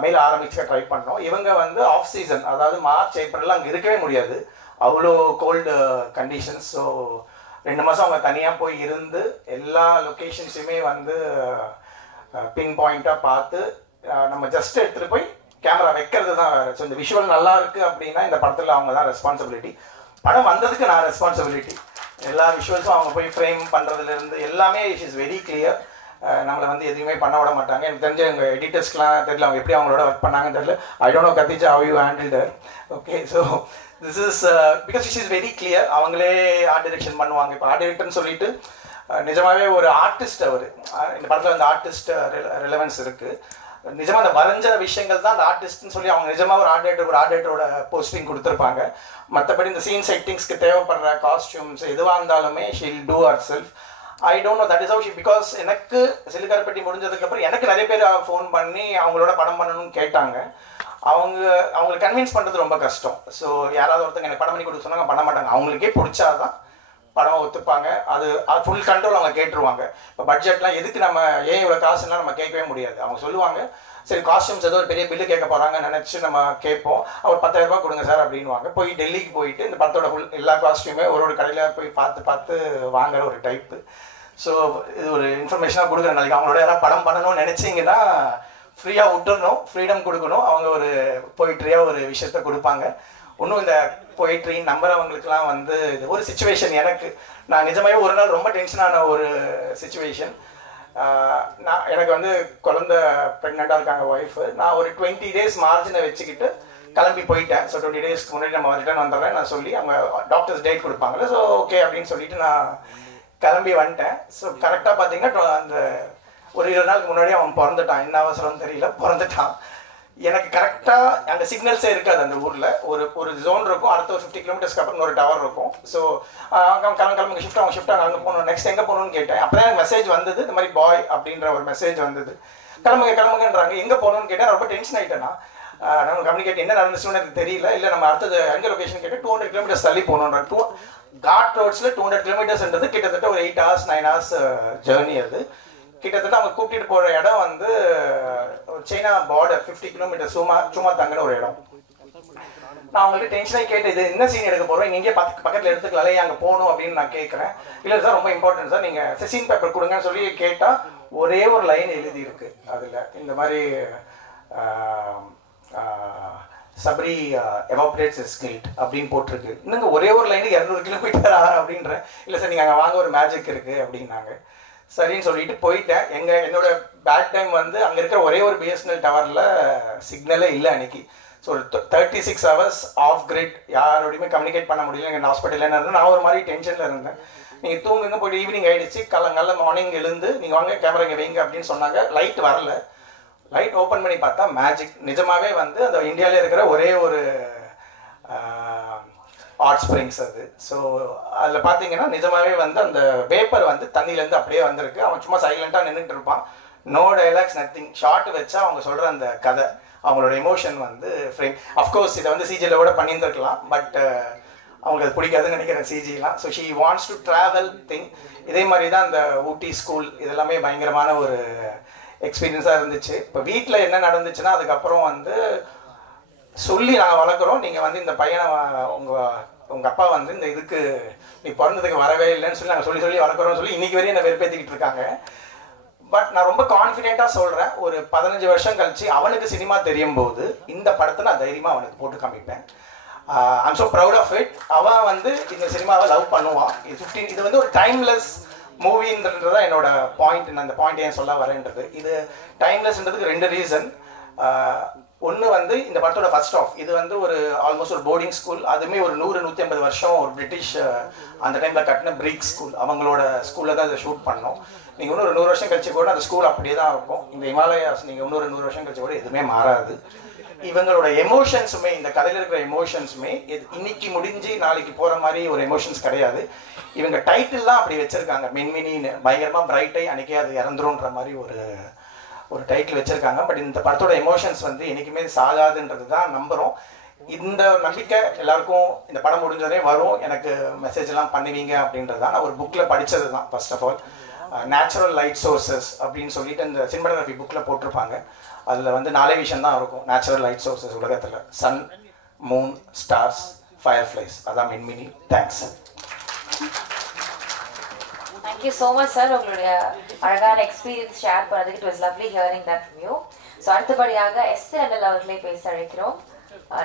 மேலே ஆரம்பிச்சு ட்ரை பண்ணோம். இவங்க வந்து ஆஃப் சீசன், அதாவது மார்ச் ஏப்ரல்லாம் அங்கே இருக்கவே முடியாது, அவ்வளோ கோல்டு கண்டிஷன்ஸ். ஸோ 2 மாதம் அவங்க தனியாக போய் இருந்து எல்லா லொக்கேஷன்ஸுமே வந்து பின் பாயிண்ட்டாக பார்த்து நம்ம ஜஸ்ட் எடுத்துகிட்டு போய் கேமரா வைக்கிறது தான் வேறு. ஸோ இந்த விஷுவல் நல்லா இருக்குது அப்படின்னா இந்த படத்தில் அவங்க தான் ரெஸ்பான்சிபிலிட்டி. படம் வந்ததுக்கு நான் ரெஸ்பான்சிபிலிட்டி. எல்லா விஷுவல்ஸும் அவங்க போய் ஃப்ரேம் பண்ணுறதுலேருந்து எல்லாமே இட் இஸ் வெரி கிளியர். நம்மளை வந்து எதுவுமே பண்ண விட மாட்டாங்க. எனக்கு தெரிஞ்ச எங்கள் எடிட்டர்ஸ்க்குலாம் தெரியல அவங்க எப்படி அவங்களோட ஒர்க் பண்ணாங்கன்னு தெரியல. ஐ don't no Khadija how you handled her. Okay, so this is because it is very clear. அவங்களே ஆர்ட் டைரக்ஷன் பண்ணுவாங்க. இப்போ ஆர்ட் டைரக்டர்னு சொல்லிட்டு நிஜமாவே ஒரு ஆர்டிஸ்ட். அவர் இந்த படத்தில் அந்த ஆர்டிஸ்ட் ரெலவன்ஸ் இருக்குது. நிஜமாக அந்த வரைஞ்ச விஷயங்கள் தான் அந்த ஆர்டிஸ்ட்னு சொல்லி அவங்க நிஜமாக ஒரு ஆர்ட் டைரக்டரோட போஸ்டிங் கொடுத்துருப்பாங்க. மற்றபடி இந்த சீன் செட்டிங்ஸ்க்கு தேவைப்படுற காஸ்டியூம்ஸ் எதுவாக இருந்தாலுமே she'll do herself. I don't know that is how she. Because எனக்கு சிலுக்காரப்பட்டி முடிஞ்சதுக்கப்புறம் எனக்கு நிறைய பேர் ஃபோன் பண்ணி அவங்களோட படம் பண்ணணும்னு கேட்டாங்க. அவங்களுக்கு கன்வின்ஸ் பண்ணுறது ரொம்ப கஷ்டம். ஸோ யாராவது ஒருத்தங்க எனக்கு படம் பண்ணி கொடுக்க சொன்னாங்க, பண்ண மாட்டாங்க. அவங்களுக்கே பிடிச்சாதான் படம் ஒத்துப்பாங்க. அது ஃபுல் கண்ட்ரோல் அவங்க கேட்டுருவாங்க. இப்போ பட்ஜெட்லாம் எதுக்கு நம்ம ஏன் இவ்வளோ காசுலாம் நம்ம கேட்கவே முடியாது. அவங்க சொல்லுவாங்க, சரி காஸ்டியூம்ஸ் ஏதோ ஒரு பெரிய பில்லு கேட்க போகிறாங்கன்னு நினச்சி நம்ம கேட்போம். அவர் 10,000 ரூபா கொடுங்க சார் அப்படின்வாங்க. போய் டெல்லிக்கு போயிட்டு இந்த படத்தோட எல்லா காஸ்டியூமே ஒரு கடையில் போய் பார்த்து வாங்குற ஒரு டைப்பு. ஸோ இது ஒரு இன்ஃபர்மேஷனாக கொடுக்குற நாளைக்கு அவங்களோட யாராவது படம் பண்ணணும்னு நினச்சிங்கன்னா ஃப்ரீயாக விட்டுறணும், ஃப்ரீடம் கொடுக்கணும். அவங்க ஒரு போயிட்ரியாக ஒரு விஷயத்த கொடுப்பாங்க. இன்னும் இந்த போயிட்ரி நம்புறவங்களுக்குலாம் வந்து இது ஒரு சுச்சுவேஷன். நான் நிஜமாகவே ஒரு நாள் ரொம்ப டென்ஷனான ஒரு சுச்சுவேஷன். எனக்கு வந்து குழந்தை ப்ரெக்னெண்ட்டாக இருக்காங்க ஒய்ஃபு. நான் ஒரு 20 days மார்ஜினை வச்சுக்கிட்டு கிளம்பி போயிட்டேன். ஸோ 20 daysக்கு முன்னாடி நம்ம ரிட்டர்ன் வந்துடுறேன் நான் சொல்லி அவங்க டாக்டர்ஸ் டேட் கொடுப்பாங்கல்ல. ஸோ ஓகே அப்படின்னு சொல்லிட்டு நான் கிளம்பி வந்துட்டேன். ஸோ கரெக்டாக பார்த்தீங்கன்னா அந்த ஒரு 20 நாளுக்கு முன்னாடி அவன் பிறந்துட்டான். என்ன அவசரம்னு தெரியல, பிறந்துட்டான். எனக்கு கரெக்டாக அங்கே சிக்னல்ஸே இருக்காது அந்த ஊரில். ஒரு ஜோன் இருக்கும், அடுத்த ஒரு 50 கிலோமீட்டர்ஸ்க்கு அப்புறம் ஒரு டவர் இருக்கும். ஸோ கிளம்புங்க ஷிஃப்ட் அங்கே போகணும், நெக்ஸ்ட் எங்கே போகணும்னு கேட்டேன். அப்போ தான் எனக்கு மெசேஜ் வந்தது, இந்த மாதிரி பாய் அப்படின்ற ஒரு மெசேஜ் வந்தது. கிளம்புங்கன்றாங்க. எங்கே போகணும்னு கேட்டேன். ரொம்ப டென்ஷன் ஆகிட்டேன்னா நம்ம கம்யூனிகேட் என்ன நடந்துச்சுன்னு எனக்கு தெரியல. இல்லை நம்ம அடுத்தது எங்கே லொக்கேஷன் கேட்டு 200 கிலோமீட்டர்ஸ் தள்ளி போகணுன்ற காட் ரோட்ஸில் 200 கிலோமீட்டர்ஸ்ன்றது கிட்டத்தட்ட ஒரு 8 hours 9 hours ஜேர்னி. அது கிட்டத்தட்ட அவங்க கூட்டிகிட்டு போகிற இடம் வந்து சைனா பார்டர் 50 கிலோமீட்டர் சும்மா தங்கின ஒரு இடம். நான் அவங்கள்ட்ட டென்ஷனாக கேட்டேன், இது என்ன சீன் எடுக்க போகிறோம், இங்கே பக்கத்தில் எடுத்துக்கலாலே அங்கே போகணும் அப்படின்னு நான் கேட்குறேன். இல்லை சார் ரொம்ப இம்பார்ட்டன்ட் சார், நீங்கள் சீன் பேப்பர் கொடுங்கன்னு சொல்லி கேட்டால் ஒரே ஒரு லைன் எழுதியிருக்கு அதில். இந்த மாதிரி சபரி எவாபரேட்ஸ் இஸ் கில்ட் அப்படின்னு போட்டிருக்கு. இன்னுங்க ஒரே ஒரு லைனுக்கு 200 கிலோமீட்டர் அப்படின்றேன். இல்லை சார் நீங்கள் அங்கே வாங்க ஒரு மேஜிக் இருக்குது அப்படின்னாங்க. சரின்னு சொல்லிட்டு போயிட்டேன். என்னோட பேட் டைம் வந்து அங்கே இருக்கிற ஒரே ஒரு பிஎஸ்என்எல் டவரில் சிக்னலே இல்லை அன்னைக்கு. ஸோ ஒரு 36 hours ஆஃப் கிரிட், யாரோடையுமே கம்யூனிகேட் பண்ண முடியல. எங்கள் ஹாஸ்பிட்டலில் என்ன இருந்தேன், நான் ஒரு மாதிரி டென்ஷனில் இருந்தேன். நீங்கள் தூங்குங்க, போய்ட்டு ஈவினிங் ஆகிடுச்சு, காலங்கால மார்னிங் எழுந்து நீங்கள் வாங்க கேமரா இங்கே வைங்க அப்படின்னு சொன்னாங்க. லைட் வரல. லைட் ஓப்பன் பண்ணி பார்த்தா மேஜிக். நிஜமாகவே வந்து அந்த இந்தியாவில் இருக்கிற ஒரே ஒரு ஹாட் ஸ்ப்ரிங்ஸ் அது. ஸோ அதில் பார்த்தீங்கன்னா நிஜமாகவே வந்து அந்த வேப்பர் வந்து தண்ணியிலேருந்து அப்படியே வந்திருக்கு. அவன் சும்மா சைலண்ட்டாக நின்றுட்டு இருப்பான். No dialogues, nothing. ஷார்ட் வச்சா அவங்க சொல்கிற அந்த கதை, அவங்களோட எமோஷன் வந்து ஃப்ரேம். அஃப்கோர்ஸ் இதை வந்து சிஜியில் கூட பண்ணியிருந்துருக்கலாம். பட் அவங்களுக்கு அது பிடிக்காதுன்னு நினைக்கிறேன் சிஜிலாம். So she wants to travel thing. இதே மாதிரி தான் இந்த ஊட்டி ஸ்கூல் இதெல்லாமே பயங்கரமான ஒரு எக்ஸ்பீரியன்ஸாக இருந்துச்சு. இப்போ வீட்டில் என்ன நடந்துச்சுன்னா அதுக்கப்புறம் வந்து சொல்லி நாங்கள் வளர்க்குறோம், நீங்கள் வந்து இந்த பையனை உங்கள் அப்பா வந்து இந்த இதுக்கு நீ பிறந்ததுக்கு வரவே இல்லைன்னு சொல்லி நாங்கள் சொல்லி சொல்லி வளர்க்குறோம்னு சொல்லி இன்றைக்கி வரையும் என்னை வெறுப்பேற்றிக்கிட்டு இருக்காங்க. பட் நான் ரொம்ப கான்ஃபிடென்ட்டாக சொல்கிறேன், ஒரு 15 வருஷம் கழிச்சு அவனுக்கு சினிமா தெரியும் போது இந்த படத்தை நான் தைரியமாக அவனுக்கு போட்டு காமிப்பேன். I'm so proud of it. அவன் வந்து இந்த சினிமாவை லவ் பண்ணுவான். இது வந்து ஒரு டைம்லெஸ் மூவின்றது தான் என்னோட பாயிண்ட். நான் அந்த பாயிண்ட் ஏன் சொல்ல வரேன்றது, இது டைம்லெஸ்ன்றதுக்கு 2 ரீசன். ஒன்று வந்து இந்த படத்தோட ஃபர்ஸ்ட் ஆஃப், இது வந்து ஒரு ஆல்மோஸ்ட் ஒரு போர்டிங் ஸ்கூல். அதுவுமே ஒரு 100-150 வருஷம் ஒரு பிரிட்டிஷ் அந்த டைமில் கட்டின பிரீக் ஸ்கூல், அவங்களோட ஸ்கூலில் தான் இதை ஷூட் பண்ணோம். நீங்கள் இன்னும் ஒரு 100 வருஷம் கழிச்சு கூட அந்த ஸ்கூல் அப்படியே தான் இருக்கும். இந்த ஹிமாலயாஸ் நீங்கள் இன்னொரு 100 வருஷம் கழிச்சு கூட எதுவுமே மாறாது. இவங்களோட எமோஷன்ஸுமே, இந்த கதையில் இருக்கிற எமோஷன்ஸுமே இன்னைக்கு முடிஞ்சு நாளைக்கு போகிற மாதிரி ஒரு எமோஷன்ஸ் கிடையாது. இவங்க டைட்டில்லாம் அப்படி வச்சுருக்காங்க, மின்மினின்னு, பயங்கரமாக பிரைட்டை அன்றைக்கே அது இறந்துருன்ற மாதிரி ஒரு டைட்டில் வச்சுருக்காங்க. பட் இந்த படத்தோட எமோஷன்ஸ் வந்து என்றைக்குமே சாகாதுன்றது தான் நம்புகிறோம். இந்த நம்பிக்கை எல்லாருக்கும் இந்த படம் முடிஞ்சதே வரும், எனக்கு மெசேஜ் எல்லாம் பண்ணுவீங்க அப்படின்றது தான். நான் ஒரு புக்கில் படித்தது தான். First of all natural light sources அப்படின்னு சொல்லிட்டு இந்த சினிமாட்டோகிராஃபி புக்கில் போட்டிருப்பாங்க. அதில் வந்து 4 விஷயம் தான் இருக்கும் நேச்சுரல் லைட் சோர்சஸ் உலகத்தில்: சன், மூன், ஸ்டார்ஸ், ஃபயர்ஃப்ளைஸ். அதான் மின்மினி. Thanks. Thank you so much sir, உங்களுடைய அழகான எக்ஸ்பீரியன்ஸ் ஷேர் பண்ணதுக்கு. It was lovely hearing that from you. So அடுத்தபடியாக எஸ்தர் அண்ணல் அவர்களே பேச அழைக்கிறோம்.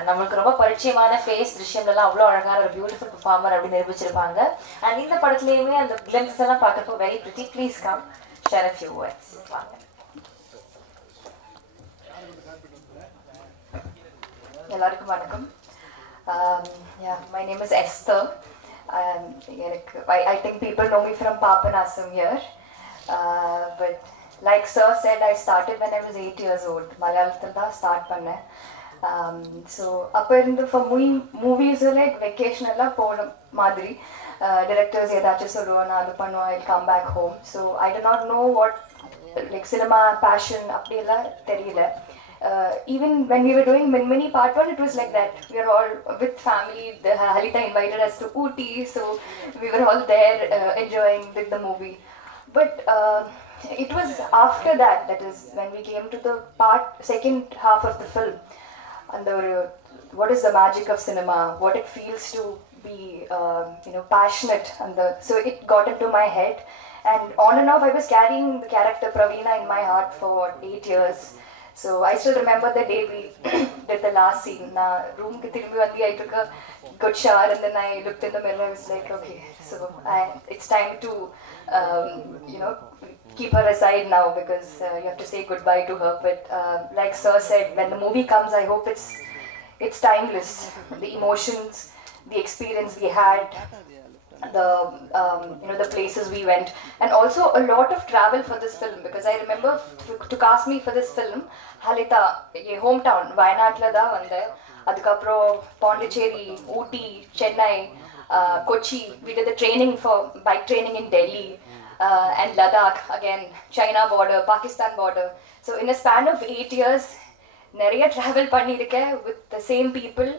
நம்மளுக்கு ரொம்ப பரிச்சயமான ஃபேஸ், திருஷ்யம்லாம் அவ்வளோ அழகான ஒரு பியூட்டிஃபுல் பெர்ஃபார்மர் அப்படின்னு நிரூபிச்சிருப்பாங்க. அண்ட் இந்த படத்துலேயுமே அந்த கிளிம்ஸ் எல்லாம் பார்க்குறப்போ very pretty. Please come share a few words. வாங்க. எல்லாருக்கும் வணக்கம். My name is Esther. I think people know me from Papanasam here. But like sir said, I started when I was 8 years old. Malayalam da start panna. So appo irundhu for movies like vacation ella ponum madri directors edachu solluvaanga adu pannuva, I'll come back home. So I did not know what like cinema passion appdi ella theriyala. Even when we were doing Minmini Part 1, it was like that. We were all with family. Halita invited us to Ooty, so we were all there enjoying with the movie. But it was after that, that is when we came to the second half of the film, and what is the magic of cinema, what it feels to be passionate, and so it got into my head, and on and off I was carrying the character Praveena in my heart for 8 years. So I still remember the day we did the last scene. Na room ki thirumbi vandi, I took a good shower and then I looked in the mirror. I was like, okay, so it's time to keep her aside now, because you have to say goodbye to her. But like sir said, when the movie comes, I hope it's timeless. The emotions, the experience we had, the places we went, and also a lot of travel for this film, because I remember to cast me for this film, Halita ye hometown Wayanadla da vanda, adukapro Pondicherry, Ooty, Chennai, Kochi. We did the training for bike training in Delhi, and Ladakh, again China border, Pakistan border. So in a span of 8 years nariya travel pannirukken with the same people,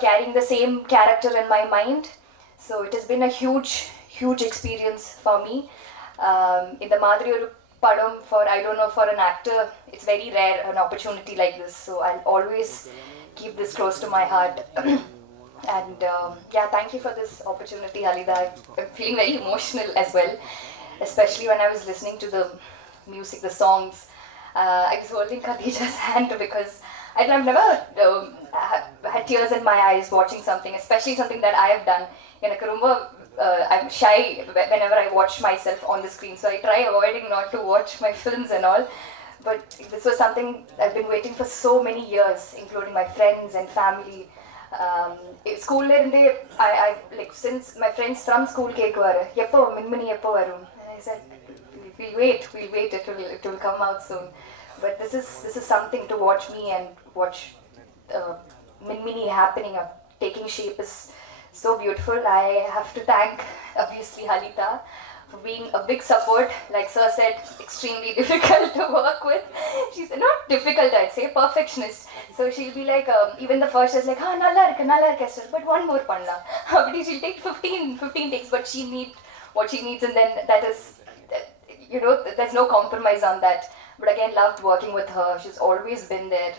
carrying the same character in my mind. So it has been a huge experience for me. In the Madri oru padam, for I don't know, for an actor it's very rare an opportunity like this, so I'll always keep this close to my heart. And thank you for this opportunity, Halida. I'm feeling very emotional as well, especially when I was listening to the music, the songs. I was holding Khadija's hand because I've never had tears in my eyes watching something, especially something that I have done. I'm shy whenever I watch myself on the screen, so I try avoiding not to watch my films and all. But this was something I've been waiting for so many years, including my friends and family. School I like, since my friends from school kekvaru, eppo Minmini eppo varum, and I said we'll wait, it will come out soon. But this is something to watch me and watch Minmini happening, taking shape is so beautiful. I have to thank obviously Halita for being a big support. Like sir said, extremely difficult to work with. She's not difficult, I'd say perfectionist. So she'll be like, even the first is like, nalla irukku sir, but one more panna. She'll take 15 takes, but she needs what she needs, and then that is, there's no compromise on that. But again, loved working with her. She's always been there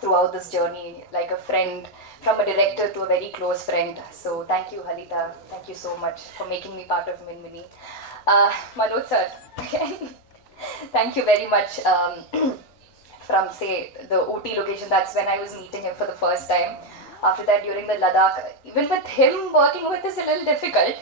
throughout this journey, like a friend, from a director to a very close friend. So thank you, Halita. Thank you so much for making me part of Minmini. Manoj sir, thank you very much. From say the Ooty location, that's when I was meeting him for the first time. After that, during the Ladakh, even with him working with is a little difficult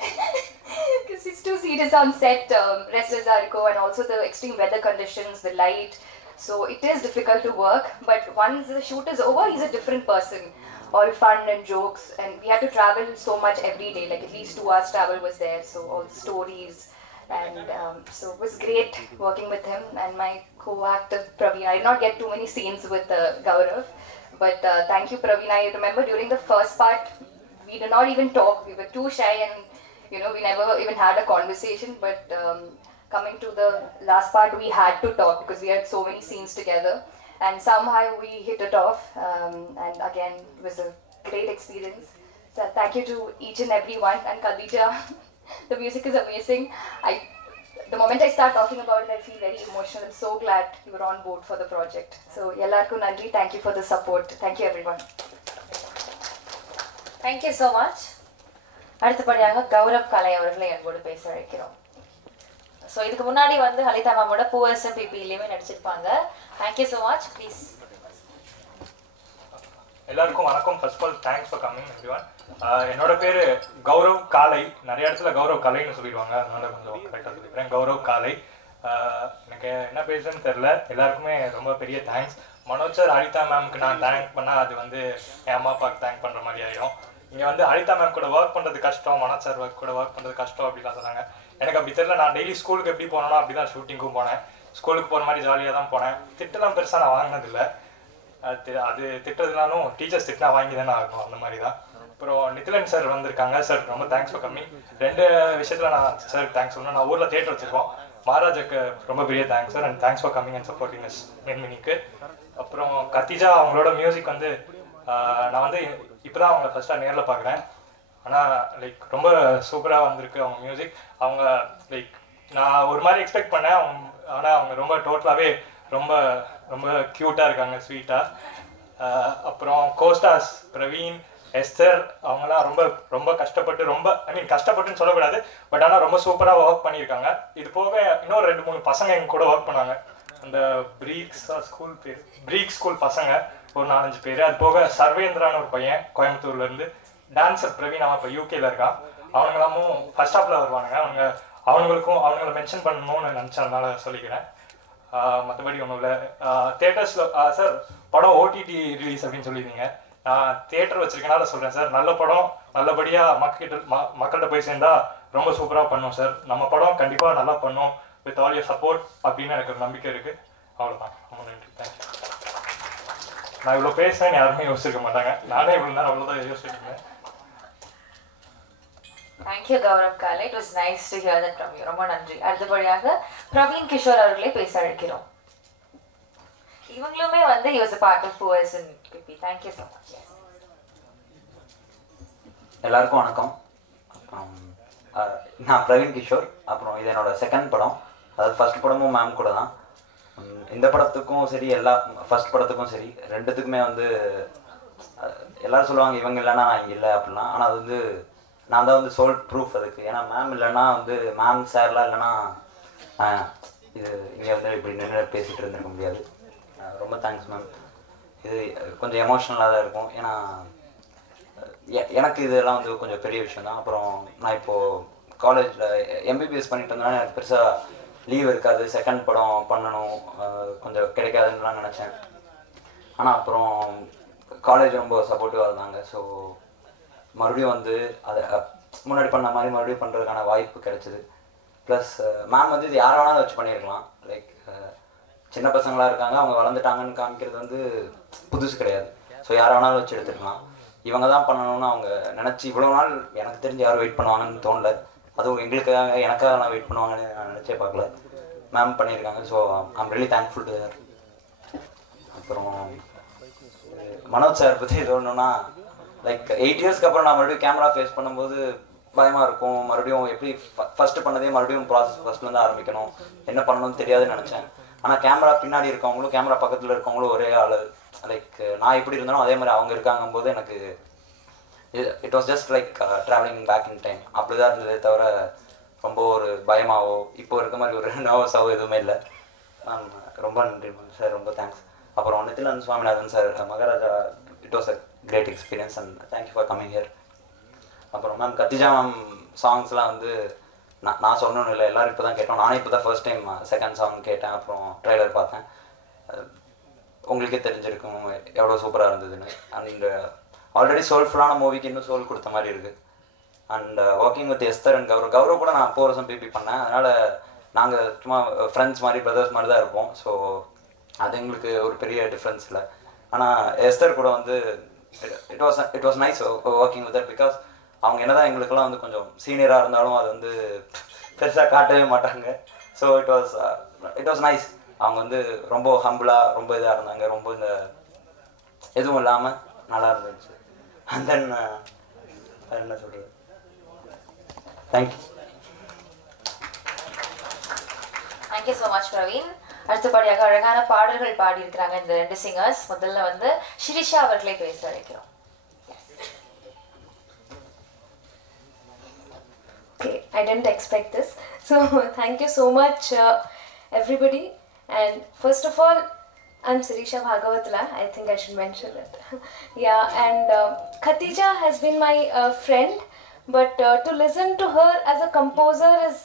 because he's too serious on set, restless Arco, and also the extreme weather conditions, the light. So it is difficult to work, but once the shoot is over, he's a different person. All fun and jokes, and we had to travel so much every day, like at least 2 hours travel was there, so all the stories. And so it was great working with him and my co-actor Praveen. I did not get too many scenes with Gaurav, but thank you, Praveen. I remember during the first part, we did not even talk. We were too shy, and we never even had a conversation. But coming to the last part, we had to talk because we had so many scenes together, and somehow we hit it off. And again, it was a great experience. So thank you to each and every one, and Khadija. The music is amazing. The moment I start talking about it, I feel very emotional. I'm so glad you were on board for the project. So, Yellarku Nandri, thank you for the support. Thank you, everyone. Thank you so much. அடுத்தபடியாக கௌரவ் கலை அவர்களை என்னோடு பேச அழைக்கிறோம். So இதுக்கு முன்னாடி வந்து ஹலிதா மேமோட பூஎஸ்எம் பிபிலையுமே நடிச்சிருப்பாங்க. Thank you so much. ப்ளீஸ். எல்லாருக்கும் வணக்கம். First of all thanks for coming everyone. என்னோட பேர் கௌரவ் காலை. நிறைய இடத்துல கௌரவ் கலைன்னு சொல்லிடுவாங்க, அதனால கொஞ்சம் கரெக்டாக சொல்லிக்கிறேன். கௌரவ் காலை. எனக்கு என்ன பேசுன்னு தெரில. எல்லாருக்குமே ரொம்ப பெரிய தேங்க்ஸ். மனோஜ் சார், அனிதா மேம்க்கு நான் தேங்க் பண்ணால் அது வந்து என் அம்மா அப்பாவுக்கு தேங்க் பண்ணுற மாதிரி ஆகிடும். இங்கே வந்து அனிதா மேம் கூட ஒர்க் பண்ணுறது கஷ்டம், மனோஜ் சார் கூட ஒர்க் பண்ணுறது கஷ்டம் அப்படிலாம் சொன்னாங்க. எனக்கு அப்படி தெரியல. நான் டெய்லி ஸ்கூலுக்கு எப்படி போனோன்னா அப்படி தான் ஷூட்டிங்கும் போனேன். ஸ்கூலுக்கு போகிற மாதிரி ஜாலியாக தான் போனேன். திட்டெல்லாம் பெருசாக நான் வாங்கினதில்லை. அது திட்டுறதுனாலும் டீச்சர்ஸ் திட்டினா வாங்கி தானே ஆகும், அந்த மாதிரி தான். அப்புறம் நிதிலன் சார் வந்திருக்காங்க. சார் ரொம்ப தேங்க்ஸ் ஃபார் கம்மிங். 2 விஷயத்தில் நான் சார் தேங்க்ஸ் சொல்லணும். நான் ஊரில் தேட்டர் வச்சுருக்கோம். மகாராஜாக்கு ரொம்ப பெரிய thanks sir, and thanks for coming and supporting miss மின்மினிக்கு. அப்புறம் கத்திஜா, அவங்களோட மியூசிக் வந்து நான் வந்து இப்போ தான் அவங்கள ஃபஸ்ட்டாக நேரில் பார்க்குறேன். ஆனால் லைக் ரொம்ப சூப்பராக வந்திருக்கு அவங்க மியூசிக். அவங்க லைக் நான் ஒரு மாதிரி எக்ஸ்பெக்ட் பண்ணேன் ஆனால் அவங்க ரொம்ப டோட்டலாகவே ரொம்ப ரொம்ப க்யூட்டாக இருக்காங்க, ஸ்வீட்டாக. அப்புறம் கோஸ்டாஸ் பிரவீன், எஸ்தர், அவங்களாம் ரொம்ப ரொம்ப கஷ்டப்பட்டு, ரொம்ப கஷ்டப்பட்டுன்னு சொல்லக்கூடாது, பட் ஆனால் ரொம்ப சூப்பராக ஒர்க் பண்ணியிருக்காங்க. இது போக இன்னொரு 2-3 பசங்க எங்க கூட ஒர்க் பண்ணாங்க. அந்த பிரீக் ஸ்கூல் பசங்க ஒரு 4-5 பேர். அது போக சர்வேந்திரான்னு ஒரு பையன் கோயம்புத்தூர்லேருந்து, டான்ஸர் பிரவீன், அவன் இப்போ யூகேல இருக்கான். அவங்களாமும் ஃபர்ஸ்ட் ஹாஃபில் வருவானுங்க. அவங்கள மென்ஷன் பண்ணணும்னு நினச்சதுனால சொல்லிக்கிறேன். மற்றபடி ஒன்றும் இல்லை. தேட்டர்ஸில் சார் படம் ஓடிடி ரிலீஸ் அப்படின்னு சொல்லியிருந்தீங்க. நான் தியேட்டர் வச்சிருக்கனால சொல்கிறேன் சார், நல்ல படம் நல்லபடியாக மக்கள்கிட்ட போய் சேர்ந்தா ரொம்ப சூப்பராக பண்ணும் சார். நம்ம படம் கண்டிப்பாக நல்லா பண்ணும் வித் ஆல் யூர் சப்போர்ட் அப்படின்னு எனக்கு ஒரு நம்பிக்கை இருக்குது. அவ்வளோதான். ரொம்ப நன்றி. தேங்க்யூ. நான் இவ்வளோ பேசுனேன்னு யாருமே யோசிச்சிருக்க மாட்டாங்க. நானே இவ்வளோ நேரம் அவ்வளோதான் யோசிச்சிருக்கேன். Thank you, Gaurav Kale. It was nice to hear that from you. ரொம்ப நன்றி. அடுத்தபடியாக பிரவீன் கிஷோர் அவர்களை பேச அழைக்கிறோம். இவங்களுமே வந்து he was a part of Poets and PP. Thank you so much. எல்லாருக்கும் வணக்கம். நான் பிரவீன் கிஷோர். அப்புறம் இது என்னோட செகண்ட் படம். அதாவது ஃபர்ஸ்ட் படமும் மேம் கூட தான். இந்த படத்துக்கும் சரி, ஃபர்ஸ்ட் படத்துக்கும் சரி, 2த்துக்குமே வந்து எல்லோரும் சொல்லுவாங்க இவங்க இல்லைன்னா நான் இங்கே இல்லை அப்படிலாம். ஆனால் அது வந்து நான் தான் வந்து சோல் ப்ரூஃப் அதுக்கு. ஏன்னா மேம் இல்லைன்னா வந்து மேம் சார்லாம் இல்லைன்னா இது இங்கே வந்து இப்படி நின்று பேசிகிட்டு இருந்திருக்க முடியாது. ரொம்ப தேங்க்ஸ் மேம். இது கொஞ்சம் எமோஷ்னலாக தான் இருக்கும். ஏன்னா எனக்கு இதெல்லாம் வந்து கொஞ்சம் பெரிய விஷயம் தான். அப்புறம் நான் இப்போது காலேஜில் எம்பிபிஎஸ் பண்ணிட்டு இருந்தேன்னா எனக்கு பெருசாக லீவ் இருக்காது, செகண்ட் படம் பண்ணணும் கொஞ்சம் கிடைக்காதுன்னுலாம் நினச்சேன். ஆனால் அப்புறம் காலேஜ் ரொம்ப சப்போர்ட்டிவாக இருந்தாங்க. ஸோ மறுபடியும் வந்து அதை முன்னாடி பண்ண மாதிரி மறுபடியும் பண்ணுறதுக்கான வாய்ப்பு கிடைச்சிது. ப்ளஸ் மேம் வந்து இது யாரை வேணாலும் வச்சு பண்ணியிருக்கலாம். லைக் சின்ன பசங்களாக இருக்காங்க, அவங்க வளர்ந்துட்டாங்கன்னு காமிக்கிறது வந்து புதுசு கிடையாது. ஸோ யாரை வேணாலும் வச்சு எடுத்துக்கலாம். இவங்க தான் பண்ணணும்னு அவங்க நினச்சி இவ்வளோ நாள் எனக்கு தெரிஞ்சு யாரும் வெயிட் பண்ணுவாங்கன்னு தோணல. அதுவும் எங்களுக்காக எனக்காக நான் வெயிட் பண்ணுவாங்கன்னு நான் நினச்சே பார்க்கல. மேம் பண்ணியிருக்காங்க. So I'm really thankful to their. அப்புறம் மனோஜ் சார் பற்றி சொல்லணும்னா லைக் 8 இயர்ஸ்க்கு அப்புறம் நான் மறுபடியும் கேமரா ஃபேஸ் பண்ணும்போது பயமாக இருக்கும். மறுபடியும் எப்படி ஃபஸ்ட்டு பண்ணதே மறுபடியும் ப்ராசஸ் ஃபஸ்ட்லேருந்து ஆரம்பிக்கணும், என்ன பண்ணணும்னு தெரியாதுன்னு நினச்சேன். ஆனால் கேமரா பின்னாடி இருக்கவங்களும் கேமரா பக்கத்தில் இருக்கவங்களும் ஒரே ஆள். லைக் நான் எப்படி இருந்தாலும் அதே மாதிரி அவங்க இருக்காங்கும் போது எனக்கு it was just like travelling back in time. அப்படி தான் இருந்ததே தவிர ரொம்ப ஒரு பயமாவோ இப்போ இருக்க மாதிரி ஒரு நர்வஸாவோ எதுவுமே இல்லை. மேம் ரொம்ப நன்றி மேம் சார், ரொம்ப தேங்க்ஸ். அப்புறம் Nithilan Swaminathan sir, Maharaja, it was a great experience and thank you for coming here. அப்புறம் மேம் கத்திஜா மேம் சாங்ஸ்லாம் வந்து நான் சொல்லணும்னு இல்லை, எல்லோரும் இப்போ தான் கேட்டோம். நானே இப்போ தான் ஃபர்ஸ்ட் டைம் செகண்ட் சாங் கேட்டேன், அப்புறம் ட்ரைலர் பார்த்தேன். உங்களுக்கே தெரிஞ்சிருக்கும் எவ்வளோ சூப்பராக இருந்ததுன்னு. அண்ட் ஆல்ரெடி சோல்ஃபுல்லான மூவிக்கு இன்னும் சோல் கொடுத்த மாதிரி இருக்குது. And working with Esther and Gaurav கூட நான் 4 வருஷம் பிபி பண்ணேன். அதனால் நாங்கள் சும்மா ஃப்ரெண்ட்ஸ் மாதிரி பிரதர்ஸ் மாதிரி தான் இருப்போம். ஸோ அது எங்களுக்கு ஒரு பெரிய டிஃப்ரென்ஸ் இல்லை. ஆனால் எஸ்தர் கூட வந்து it was nice working with that. Because அவங்க என்னதான் எங்களுக்கெல்லாம் வந்து கொஞ்சம் சீனியராக இருந்தாலும் அது வந்து பெருசாக காட்டவே மாட்டாங்க. So it was nice. அவங்க வந்து ரொம்ப ஹம்பிளாக ரொம்ப இதாக இருந்தாங்க, ரொம்ப இந்த எதுவும் இல்லாமல் நல்லா இருந்துச்சு. அண்ட் தென் என்ன சொல்கிறது, thank you. Thank you so much Praveen. அடுத்தபடியாக அழகான பாடல்கள் பாடியிருக்கிறாங்க இந்த 2 சிங்கர்ஸ். முதல்ல வந்து ஷிரிஷா அவர்களை பேச வைக்கிறோம். Okay, I didn't expect this. So thank you so much, everybody. And first of all, I'm Sirisha Bhagavatula. I think I should mention it. Yeah, and Khatija has been my friend, but to listen to her as a composer is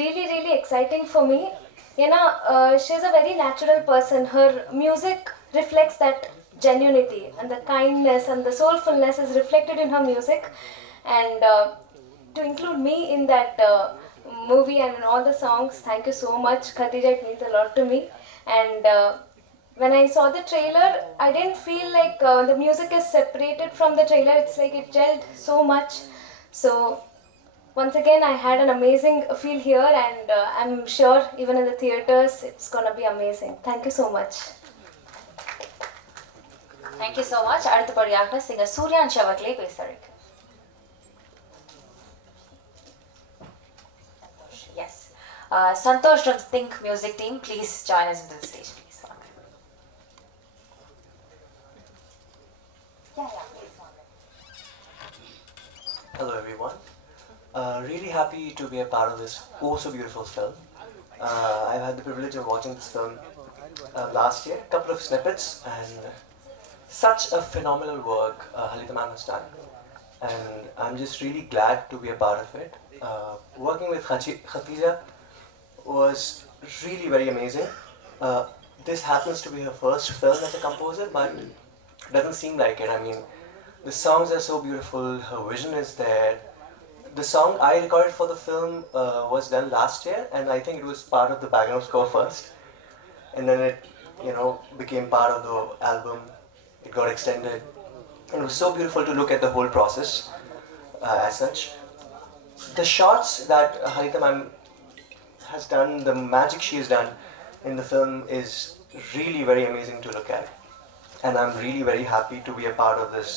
really, really exciting for me. You know, she's a very natural person. Her music reflects that genuinity, and the kindness and the soulfulness is reflected in her music. And to include me in that movie and in all the songs, thank you so much, Khatija. It means a lot to me. And when I saw the trailer, I didn't feel like the music is separated from the trailer. It's like it gelled so much. So once again, I had an amazing feel here, and I'm sure even in the theaters, it's gonna be amazing. Thank you so much. Thank you so much. அடுத்தபடியாக singer Suryansh அவர்களை பேச வைக்கிறோம். Yes. Santosh from Think Music team, please join us into the stage, please. Hello everyone. Really happy to be a part of this oh so beautiful film. I've had the privilege of watching this film last year, a couple of snippets, and such a phenomenal work Halita ma'am has done. And I'm just really glad to be a part of it. Working with Khatija was really very amazing. This happens to be her first film as a composer, but it doesn't seem like it. I mean, the songs are so beautiful, her vision is there. The song I recorded for the film was done last year, and I think it was part of the background score first. And then it, became part of the album. It got extended. And it was so beautiful to look at the whole process as such. The shots that Halita ma'am has done, the magic she has done in the film is really very amazing to look at. And I'm really very happy to be a part of this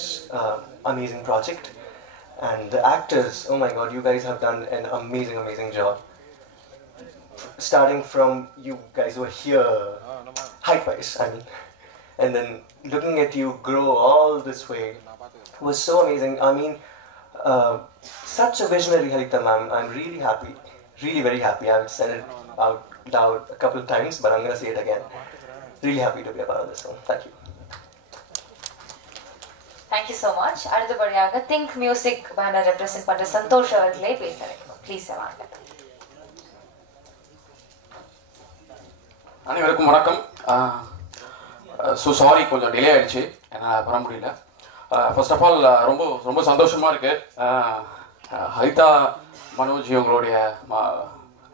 amazing project. And the actors, oh my god, you guys have done an amazing, amazing job. Starting from you guys who are here, height-wise, I mean, and then looking at you grow all this way was so amazing. I mean, such a visionary Halita ma'am. I'm really happy, really very happy. I've said it out loud a couple of times, but I'm going to say it again. Really happy to be a part of this film. Thank you. Thank you so much. அடுத்தபடியாக Think Music banner represent பண்ற சந்தோஷ் அவர்களை பேச வைக்கிறோம். Please வாங்க. அனைவருக்கும் வணக்கம். Sorry கொஞ்சம் delay ஆயிடுச்சு, என்னால் வர முடியல. ஃபர்ஸ்ட் ஆஃப் ஆல் ரொம்ப ரொம்ப சந்தோஷமாக இருக்குது. ஹரிதா மனோஜ் இவங்களுடைய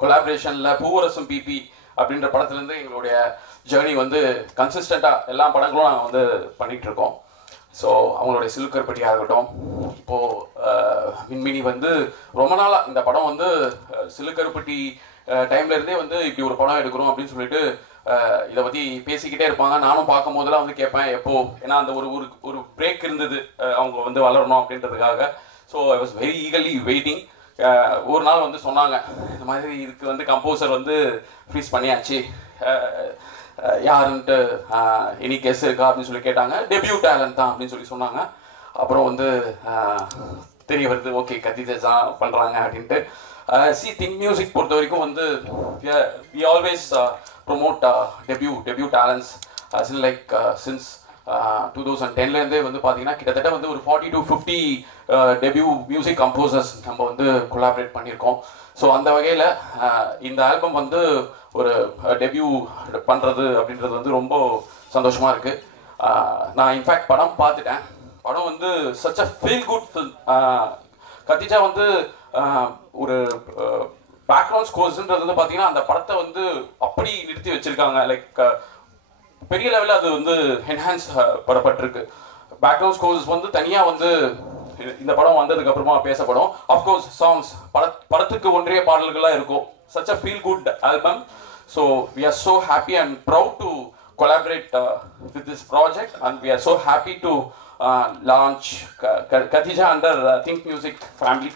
கொலாபரேஷனில் பூவரசம் பிபி அப்படின்ற படத்துலேருந்து எங்களுடைய ஜேர்னி வந்து கன்சிஸ்டண்ட்டாக எல்லா படங்களும் நாங்கள் வந்து பண்ணிகிட்ருக்கோம். ஸோ அவங்களுடைய சிலுக்கற்பட்டி ஆகட்டும், இப்போது மின்மினி வந்து ரொம்ப நாளாக இந்த படம் வந்து சிலுக்கற்பட்டி டைம்லேருந்தே வந்து இப்படி ஒரு படம் எடுக்கிறோம் அப்படின்னு சொல்லிட்டு இதை பற்றி பேசிக்கிட்டே இருப்பாங்க. நானும் பார்க்கும் போதெல்லாம் வந்து கேட்பேன் எப்போ, ஏன்னா அந்த ஒரு ஒரு ஒரு பிரேக் இருந்தது அவங்க வந்து வளரணும் அப்படின்றதுக்காக. So I was very eagerly waiting. ஒரு நாள் வந்து சொன்னாங்க, இந்த மாதிரி இதுக்கு வந்து கம்போசர் வந்து ஃப்ரீஸ் பண்ணியாச்சு, யாருன்ட்டு எனி கெஸ் இருக்கா அப்படின்னு சொல்லி கேட்டாங்க. டெபியூ டேலண்ட் தான் அப்படின்னு சொல்லி சொன்னாங்க. அப்புறம் வந்து தெரிய வருது, ஓகே கத்திஜா தான் பண்ணுறாங்க அப்படின்ட்டு. திங்க் மியூசிக் பொறுத்த வரைக்கும் வந்து we always promote debut talents like since 2010லேருந்தே வந்து பார்த்தீங்கன்னா கிட்டத்தட்ட வந்து ஒரு 40 to 50 டெபியூ மியூசிக் கம்போசர்ஸ் நம்ம வந்து கொலாபரேட் பண்ணியிருக்கோம். ஸோ அந்த வகையில் இந்த ஆல்பம் வந்து ஒரு டெபியூ பண்ணுறது அப்படின்றது வந்து ரொம்ப சந்தோஷமாக இருக்குது. நான் இன்ஃபேக்ட் படம் பார்த்துட்டேன். படம் வந்து such a feel good film. Khadija வந்து ஒரு பேக்ரவுண்ட் ஸ்கோர்ஸ்ன்றது வந்து பார்த்தீங்கன்னா அந்த படத்தை வந்து அப்படி நிறுத்தி வச்சிருக்காங்க. லைக் பெரிய லெவலில் அது வந்து என்ஹான்ஸ் படப்பட்டிருக்கு. பேக்ரவுண்ட் ஸ்கோர்ஸ் வந்து தனியாக வந்து இந்த படம் வந்ததுக்கு அப்புறமா பேசப்படும். அஃப்கோர்ஸ் சாங்ஸ் படத்துக்கு ஒன்றிய பாடல்களாக இருக்கும். Such a feel good album. So we are so happy and proud to collaborate with this project, and we are so happy to launch Khatija under Think Music family.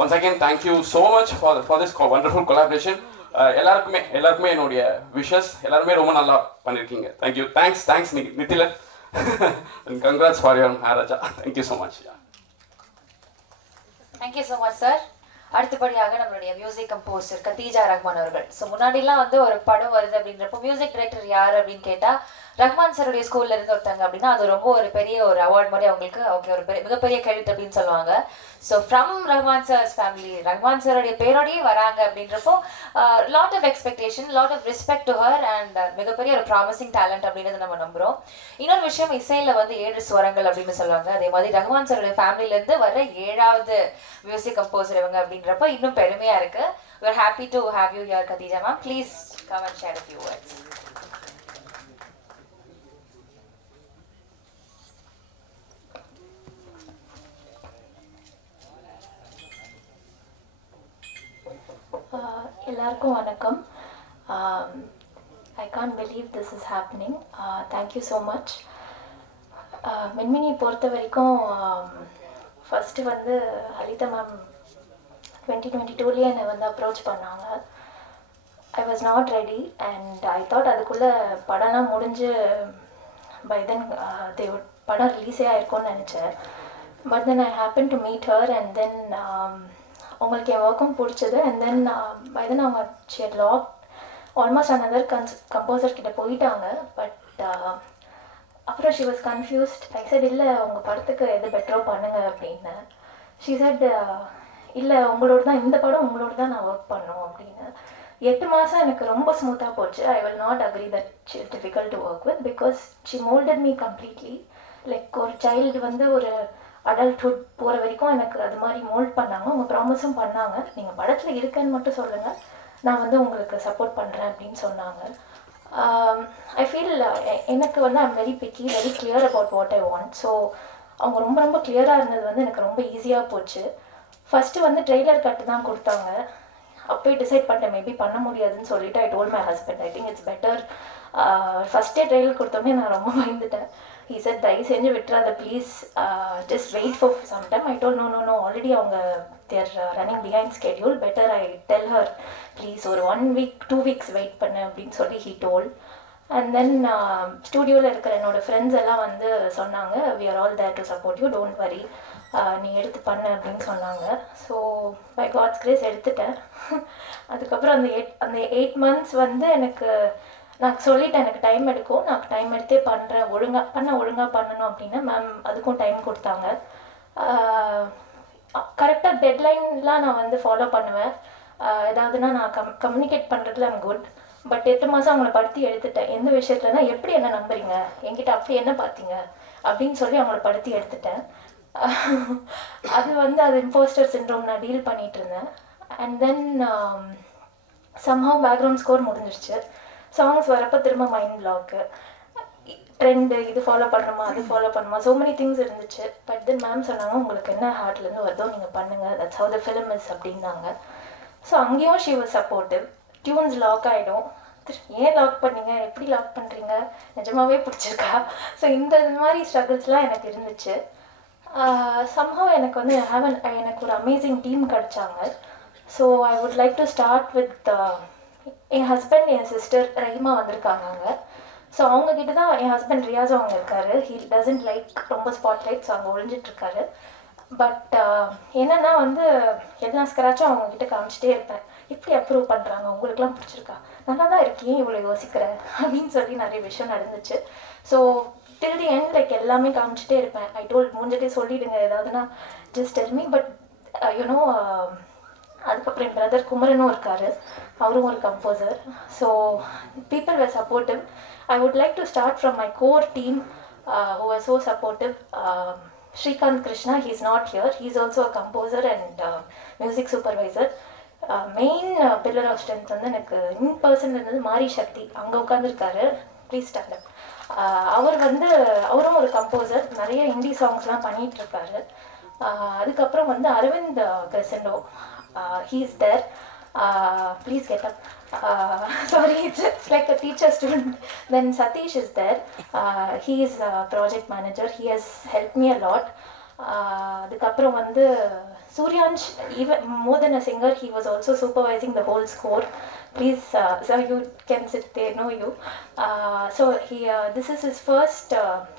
Once again, thank you so much for this wonderful collaboration. எல்லாருக்குமே என்னுடைய wishes. எல்லாருமே ரொம்ப நல்லா பண்ணியிருக்கீங்க. Thank you. Thanks Nithilan. And congrats for your Maharaja. Thank you so much. Thank you so much, sir. அடுத்தபடியாக நம்மளுடைய music composer Khadija Rahman அவர்கள். So முன்னாடிலாம் வந்து ஒரு படம் வருது அப்படின்றப்போ மியூசிக் டைரக்டர் யார் அப்படின்னு கேட்டால் ரஹ்மான் சாருடைய ஸ்கூல்ல இருந்து ஒருத்தாங்க அப்படின்னா அது ரொம்ப ஒரு பெரிய ஒரு அவார்ட் மாதிரி அவங்களுக்கு ஒரு மிகப்பெரிய கிரெடிட் அப்படின்னு சொல்லுவாங்க. So from Rahman sir's family, Rahman சாருடைய பேரோடையே வராங்க அப்படின்றப்போ lot of expectation, lot of respect to her and மிகப்பெரிய ஒரு ப்ராமிசிங் டேலண்ட் அப்படின்றத நம்ம நம்புகிறோம். இன்னொரு விஷயம், இசையில் வந்து 7 ஸ்வரங்கள் அப்படின்னு சொல்லுவாங்க. அதே மாதிரி ரஹ்மான் சாருடைய ஃபேமிலியிலேருந்து வர 7வது மியூசிக் கம்போசர் இவங்க அப்படின்றப்போ இன்னும் பெருமையாக இருக்குது. We are happy to have you here, Khatija ma'am. Please come and share a few words. எல்லாருக்கும் வணக்கம். I can't believe this is happening. Thank you so much. மின்மினி பொறுத்த வரைக்கும் ஃபஸ்ட்டு வந்து ஹலிதா மேம் 2022 என்னை வந்து அப்ரோச் பண்ணாங்க. I was not ready and I thought அதுக்குள்ளே படம்லாம் முடிஞ்சு பை தென் படம் ரிலீஸே ஆயிருக்கும்னு நினச்சேன். But then I happen to meet her and then அவங்களுக்கு என் ஒர்க்கும் பிடிச்சது. அண்ட் தென் பை தென் அவங்க she'd lock almost another composer கிட்ட போயிட்டாங்க. பட் அப்புறம் she was confused. I said இல்லை உங்கள் படத்துக்கு எது பெட்டரோ பண்ணுங்க அப்படின்னு. ஷி செட் இல்லை உங்களோட தான் இந்த படம் உங்களோட தான் நான் ஒர்க் பண்ணோம் அப்படின்னு. 8 மாதம் எனக்கு ரொம்ப ஸ்மூத்தாக போச்சு. I will not agree that she is difficult to work with because she moulded me completely. Like ஒரு சைல்டு வந்து ஒரு அடல்ட்ஹுட் போகிற வரைக்கும் எனக்கு அது மாதிரி மோல்ட் பண்ணாங்க. அவங்க ப்ராமிஸும் பண்ணாங்க, நீங்கள் படத்தில் இருக்கேன்னு மட்டும் சொல்லுங்கள், நான் வந்து உங்களுக்கு சப்போர்ட் பண்ணுறேன் அப்படின்னு சொன்னாங்க. ஐ ஃபீல் எனக்கு வந்து I'm very piggy, very clear about what I want. So அவங்க ரொம்ப ரொம்ப கிளியராக இருந்தது வந்து எனக்கு ரொம்ப ஈஸியாக போச்சு. ஃபஸ்ட்டு வந்து ட்ரெய்லர் கட்டு தான் கொடுத்தாங்க. அப்போயே டிசைட் பண்ணிட்டேன் மேபி பண்ண முடியாதுன்னு சொல்லிவிட்டு I told my husband I think it's better. ஃபஸ்ட்டே ட்ரெய்லர் கொடுத்தோன்னே நான் ரொம்ப பயந்துட்டேன். He said தயவு செஞ்சு விட்டுறாத please, just wait for some time. I told no already அவங்க they're running behind schedule, better I tell her please ஒரு 1 week 2 weeks வெயிட் பண்ணு அப்படின்னு சொல்லி ஹீ டோல். அண்ட் தென் ஸ்டூடியோவில் இருக்கிற என்னோடய ஃப்ரெண்ட்ஸ் எல்லாம் வந்து சொன்னாங்க we are all there to support you, don't worry, நீ எடுத்து பண்ணு அப்படின்னு சொன்னாங்க. ஸோ பை காட்ஸ் கிரேஸ் எடுத்துட்டேன். அதுக்கப்புறம் அந்த 8 months வந்து எனக்கு நான் சொல்லிட்டேன் எனக்கு டைம் எடுக்கும், நான் டைம் எடுத்தே பண்ணுறேன், ஒழுங்காக பண்ணணும் அப்படின்னா மேம் அதுக்கும் டைம் கொடுத்தாங்க. கரெக்டாக டெட்லைன்லாம் நான் வந்து ஃபாலோ பண்ணுவேன். ஏதாவதுனா நான் கம்யூனிகேட் பண்ணுறதுல ஐம் குட். பட் 8 மாதம் அவங்கள படுத்தி எடுத்துட்டேன். எந்த விஷயத்துலனா எப்படி என்ன நம்புறீங்க, என்கிட்ட அப்படி என்ன பார்த்தீங்க அப்படின்னு சொல்லி அவங்கள படுத்தி எடுத்துட்டேன். அது வந்து அது இம்போஸ்டர் சிண்ட்ரோம் நான் டீல் பண்ணிகிட்டு இருந்தேன். And then somehow background score முடிஞ்சிருச்சு. சாங்ஸ் வரப்போ திரும்ப மைண்ட் பிளாக்கு, ட்ரெண்டு, இது ஃபாலோ பண்ணணுமா அது ஃபாலோ பண்ணுமா, ஸோ மெனி திங்ஸ் இருந்துச்சு. பட் தென் மேம் சொன்னாங்க உங்களுக்கு என்ன ஹார்ட்லேருந்து வருதோ நீங்கள் பண்ணுங்கள், that's how the film is அப்படின்னாங்க. ஸோ அங்கேயும் she was supportive. Tunes lock ஆகிடும், ஏன் லாக் பண்ணீங்க, எப்படி லாக் பண்ணுறீங்க, நிஜமாவே பிடிச்சிருக்கா. ஸோ இந்த மாதிரி ஸ்ட்ரகிள்ஸ்லாம் எனக்கு இருந்துச்சு. somehow எனக்கு வந்து எனக்கு ஒரு அமேசிங் டீம் கிடச்சாங்க. So I would like to start with என் ஹஸ்பண்ட், என் சிஸ்டர் ரஹிமா வந்திருக்காங்க அங்கே. ஸோ அவங்கக்கிட்ட தான் என் ஹஸ்பண்ட் ரியாஸ் அவங்க இருக்காரு. ஹீ டசன்ட் லைக் ரொம்ப ஸ்பாட்லைட், ஸோ அங்கே ஒழிஞ்சிட்ருக்காரு. பட் என்னென்னா வந்து எல்லாம் ஸ்க்ராச்சும் அவங்கக்கிட்ட காமிச்சிட்டே இருப்பேன். எப்படி அப்ரூவ் பண்ணுறாங்க, உங்களுக்குலாம் பிடிச்சிருக்கா, நல்லா தான் இருக்கேன், இவ்வளோ யோசிக்கிறேன் அப்படின்னு சொல்லி நிறைய விஷயம் நடந்துச்சு. So till the end like எல்லாமே காமிச்சிட்டே இருப்பேன். ஐ டோல்ட் மூஞ்சிட்டே சொல்லிவிடுங்க ஏதாவதுனா just tell me. But you know அதுக்கப்புறம் என் பிரதர் குமரனும் இருக்கார், அவரும் ஒரு composer. So people were supportive. I would like to start from my core team who was so supportive. Srikanth Krishna, he's not here. He's also a composer and music supervisor. Main pillar of strength வந்து எனக்கு in person இருந்தது மாரி சக்தி. அங்கே உட்காந்துருக்காரு, please stand up. அவரும் ஒரு composer, நிறைய ஹிந்தி சாங்ஸ்லாம் பண்ணிகிட்ருக்காரு. அதுக்கப்புறம் வந்து Aravind கிரசண்டோ, he is there. Please get up. Sorry, it's like a teacher student. Then Satish is there. He is a project manager. He has helped me a lot. அதுக்கப்புறம் வந்து Suryansh, even more than a singer, he was also supervising the whole score. Please, sir, you can sit there, know you. So this is his first,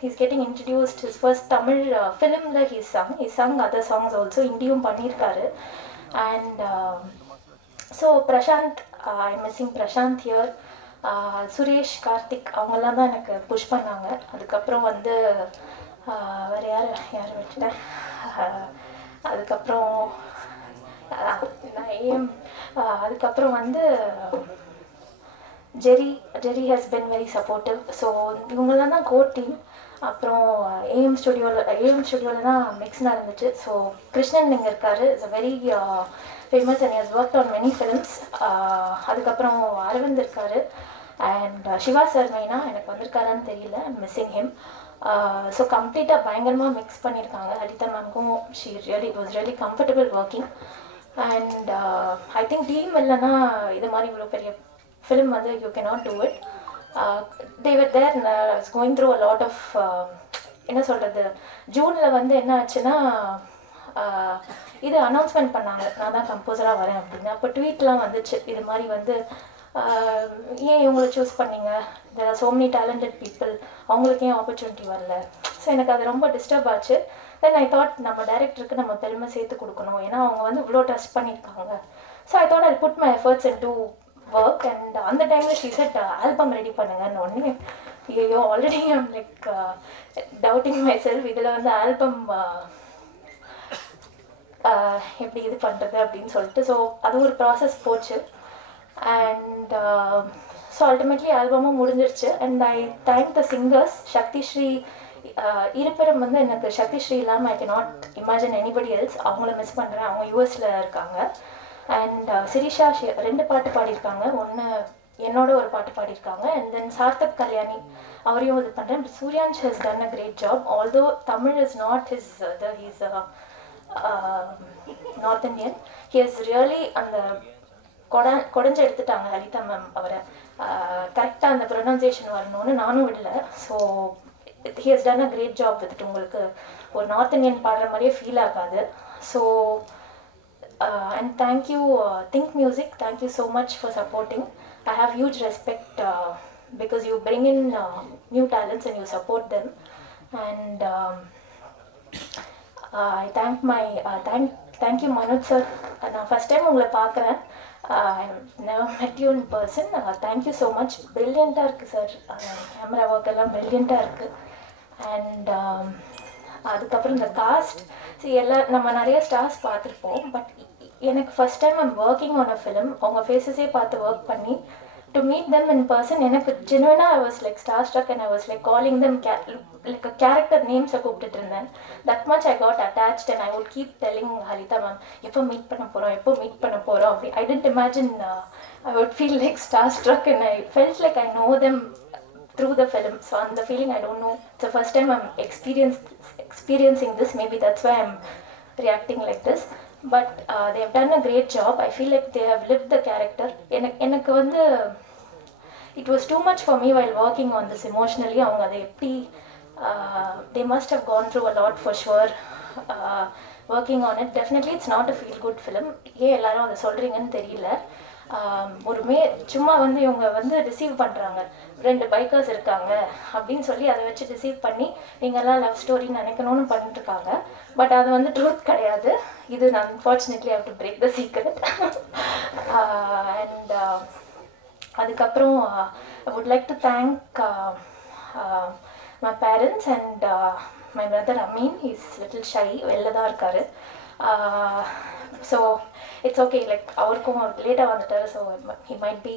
he's getting introduced, his first Tamil film that he sung other songs also, Indium பண்ணிருக்காரு. And so Prashant, I'm missing Prashant here. Suresh, Karthik, அவங்கெல்லாம் தான் எனக்கு push பண்ணாங்க. அதுக்கப்புறம் வந்து வேறு யார் விட்டுட்டேன். அதுக்கப்புறம் அதுக்கப்புறம் வந்து Jerry has been very supportive. So இவங்கெல்லாம் தான் கோர் டீம். அப்புறம் ஏஎம் ஸ்டுடியோவில் தான் மிக்ஸ் நடந்துச்சு. ஸோ கிருஷ்ணன் இங்கே இருக்கார், it's a very famous and has worked on many films. அதுக்கப்புறம் அரவிந்த் இருக்கார் அண்ட் சிவா சார் மெயினாக எனக்கு வந்திருக்காரான்னு தெரியல, ஐம் மிஸ்ஸிங் ஹிம். ஸோ கம்ப்ளீட்டாக பயங்கரமாக மிக்ஸ் பண்ணியிருக்காங்க. ஹரிதா மேம்க்கும் it was really comfortable working. And I think team இல்லைன்னா இது மாதிரி இவ்வளோ பெரிய ஃபிலிம் வந்து you cannot do it. they were there and I was going through a lot of என்ன சொல்கிறது, ஜூனில் வந்து என்ன ஆச்சுன்னா இது அனௌன்ஸ்மெண்ட் பண்ணாங்க, நான் தான் கம்போசராக வரேன் அப்படின்னு. அப்போ ட்வீட்லாம் வந்துச்சு, இது மாதிரி வந்து ஏன் இவங்களை சூஸ் பண்ணீங்க, there are so many talented people, அவங்களுக்கு ஏன் ஆப்பர்ச்சுனிட்டி வரல. ஸோ எனக்கு அது ரொம்ப டிஸ்டர்ப் ஆச்சு. தென் ஐ தாட் நம்ம டைரக்டருக்கு நம்ம பெருமை சேர்த்து கொடுக்கணும், ஏன்னா அவங்க வந்து இவ்வளோ ட்ரஸ்ட் பண்ணியிருக்காங்க. So I thought I put my efforts in to work. And அந்த டைமில் she said ஆல்பம் ரெடி பண்ணுங்கன்னு. ஒன்று ஐயோ already I'm like doubting my self, இதில் வந்து ஆல்பம் எப்படி இது பண்ணுறது அப்படின்னு சொல்லிட்டு. ஸோ அது ஒரு ப்ராசஸ் போச்சு. அண்ட் ஸோ அல்டிமேட்லி ஆல்பமும் முடிஞ்சிருச்சு. And I thank the singers. Sakthi Sri இருப்பிடம் வந்து எனக்கு சக்தி ஸ்ரீ இல்லாமல் I cannot imagine anybody else. அவங்கள மிஸ் பண்ணுறேன், அவங்க யூஎஸில் இருக்காங்க. அண்ட் சிரிஷா 2 பாட்டு பாடியிருக்காங்க, ஒன்று என்னோட ஒரு பாட்டு பாடியிருக்காங்க. அண்ட் தென் சார்த்தக் கல்யாணி அவரையும் இது பண்ணுறேன். But Suryansh has done a great job. Although Tamil is not his he's north Indian. He has really அந்த கொடைஞ்சு எடுத்துட்டாங்க ஹரிதா மேம் அவரை. கரெக்டாக அந்த ப்ரொனன்சியேஷன் வரணும்னு நானும் விடல. So he has done a great job with. உங்களுக்கு ஒரு நார்த் இந்தியன் பாடுற மாதிரியே ஃபீல் ஆகாது. So and thank you Think Music, thank you so much for supporting. I have huge respect because you bring in new talents and you support them. And I thank my thank you Manoj sir. நான் first time உங்களை பார்க்குறேன், I never met you in person. Thank you so much. Brilliant-ஆ இருக்குது sir, camera work எல்லாம் brilliant-ஆ இருக்குது. And அதுக்கப்புறம் இந்த cost நம்ம நிறைய ஸ்டார்ஸ் பார்த்துருப்போம். பட் எனக்கு first time I'm working on a film, அவங்க ஃபேஸஸே பார்த்து ஒர்க் பண்ணி to meet them in person, எனக்கு ஜெனுவனாக I was like star struck and I was like calling them like character நேம்ஸை கூப்பிட்டுட்டு இருந்தேன். That much I got attached and I would keep telling Haritha ma'am எப்போ மீட் பண்ண போகிறோம் அப்படி. I didn't imagine I would feel like star struck and I felt like I know them through the film. So on the feeling, I don't know, it's the first time I'm experiencing this. Maybe that's why I'm reacting like this. But they have done a great job. I feel like they have lived the character. எனக்கு வந்து it was too much for me while working on this emotionally. அவங்க அதை எப்படி they must have gone through a lot for sure working on it. Definitely it's not a feel good film. ஏன் எல்லாரும் அதை சொல்கிறீங்கன்னு தெரியல. ஒரு சும்மா வந்து இவங்க வந்து ரிசீவ் பண்ணுறாங்க, 2 பைக்கர்ஸ் இருக்காங்க அப்படின்னு சொல்லி அதை வச்சு ரிசீவ் பண்ணி நீங்கள்லாம் லவ் ஸ்டோரின்னு நினைக்கணும்னு பண்ணிட்டுருக்காங்க. பட் அது வந்து ட்ரூத் கிடையாது. இது நான் unfortunately have to break the secret. And அதுக்கப்புறம் I would like to thank my parents and my brother Ameen. Is little shy, வெளில தான் இருக்காரு. ஸோ இட்ஸ் ஓகே, லைக் அவருக்கும் லேட்டாக வந்துட்டார். So he might be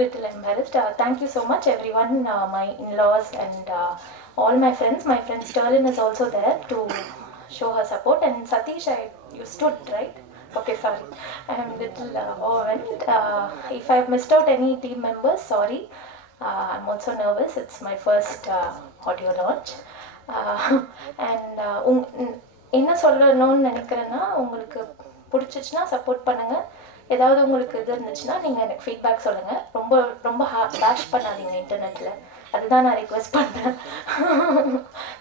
little embarrassed. Thank you so much every one, my in-laws and all my friends. My friend Sterling is also there to show her support. And Satish, you stood, right? Okay, sorry. I am little overwhelmed. If I have missed out any team members, sorry. I'm also nervous. It's my first audio launch. And என்ன சொல்லணும்னு நினைக்கிறேன்னா, உங்களுக்கு பிடிச்சிச்சுன்னா support பண்ணுங்கள். ஏதாவது உங்களுக்கு இது இருந்துச்சுன்னா நீங்கள் எனக்கு ஃபீட்பேக் சொல்லுங்கள். ரொம்ப ரொம்ப பேஷ் பண்ணாதீங்க இன்டர்நெட்டில். அதுதான் நான் ரிக்வெஸ்ட் பண்ணுறேன்.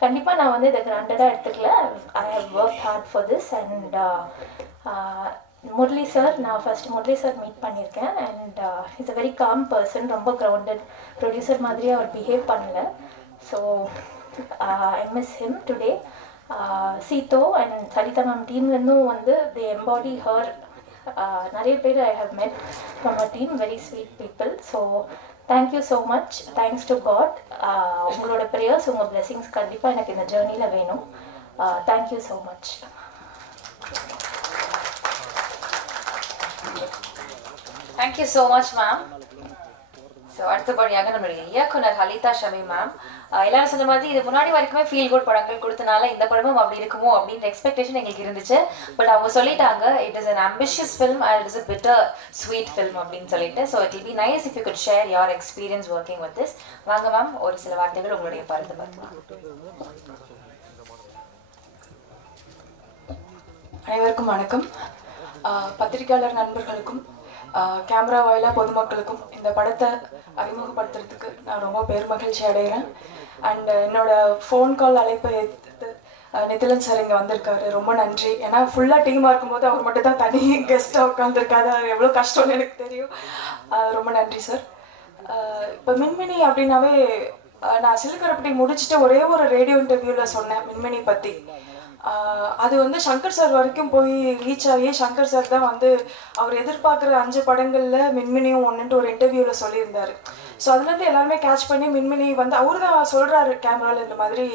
கண்டிப்பாக நான் வந்து இதை கிராண்டடாக எடுத்துக்கல. I have work hard for this. And Murali sir, நான் ஃபஸ்ட்டு முரளி சார் மீட் பண்ணியிருக்கேன். And is a very calm person. ரொம்ப கிரவுண்டட் ப்ரொடியூசர் மாதிரியே அவர் பிஹேவ் பண்ணல. So I miss him today. சீதோ அண்ட் சரிதா மேம் டீம்லேருந்தும் வந்து தே எம்பாடி ஹர். நிறைய பேர் I have met from a team, very sweet people. So thank you so much. Thanks to God. உங்களோட ப்ரேயர்ஸ், உங்கள் பிளெஸிங்ஸ் கண்டிப்பாக எனக்கு இந்த ஜேர்னியில் வேணும். Thank you so much. Thank you so much ma'am. So அடுத்தபடியாக நம்மளுடைய இயக்குனர் ஹலிதா ஷமி மேம். எல்லாரும் சொன்ன மாதிரி இது முன்னாடி வரைக்குமே ஃபீல் குட் படங்கள் கொடுத்தனால இந்த படமும் அப்படி இருக்குமோ அப்படின்ற எக்ஸ்பெக்டேஷன் எங்களுக்கு இருந்துச்சு. பட் அவங்க சொல்லிட்டாங்க it is an ambitious film and it is a bitter sweet film அப்படின்னு சொல்லிட்டு. So it will be nice if you good share your experience working with this. வாங்க மேம், ஒரு சில வார்த்தைகள் உங்களுடைய படத்தை பார்க்கலாம். அனைவருக்கும் வணக்கம். பத்திரிகையாளர் நண்பர்களுக்கும் கேமரா வாயிலாக பொதுமக்களுக்கும் இந்த படத்தை அறிமுகப்படுத்துறதுக்கு நான் ரொம்ப பெருமகிழ்ச்சி அடைகிறேன். அண்ட் என்னோட ஃபோன் கால் அழைப்பை எடுத்து நிதிலன் சார் இங்கே வந்திருக்காரு. ரொம்ப நன்றி. ஏன்னா ஃபுல்லாக டீமாக இருக்கும்போது அவர் மட்டும் தான் தனி கெஸ்ட்டாக உட்காந்துருக்காரு. அது எவ்வளோ கஷ்டம்னு எனக்கு தெரியும். ரொம்ப நன்றி சார். இப்போ மின்மினி அப்படின்னாவே நான் சிலுக்கரப்பட்டி முடிச்சுட்டு ஒரே ஒரு ரேடியோ இன்டர்வியூவில் சொன்னேன் மின்மினி பற்றி. அது வந்து சங்கர் சார் வரைக்கும் போய் ரீச் ஆகி சங்கர் சார் தான் வந்து அவர் எதிர்பார்க்குற 5 படங்களில் மின்மினியும் ஒன்றுன்ட்டு ஒரு இன்டர்வியூவில் சொல்லியிருந்தார். ஸோ அதுலேருந்து எல்லாருமே கேட்ச் பண்ணி மின்மினி வந்து அவர் தான் சொல்கிறாரு கேமராவில், இந்த மாதிரி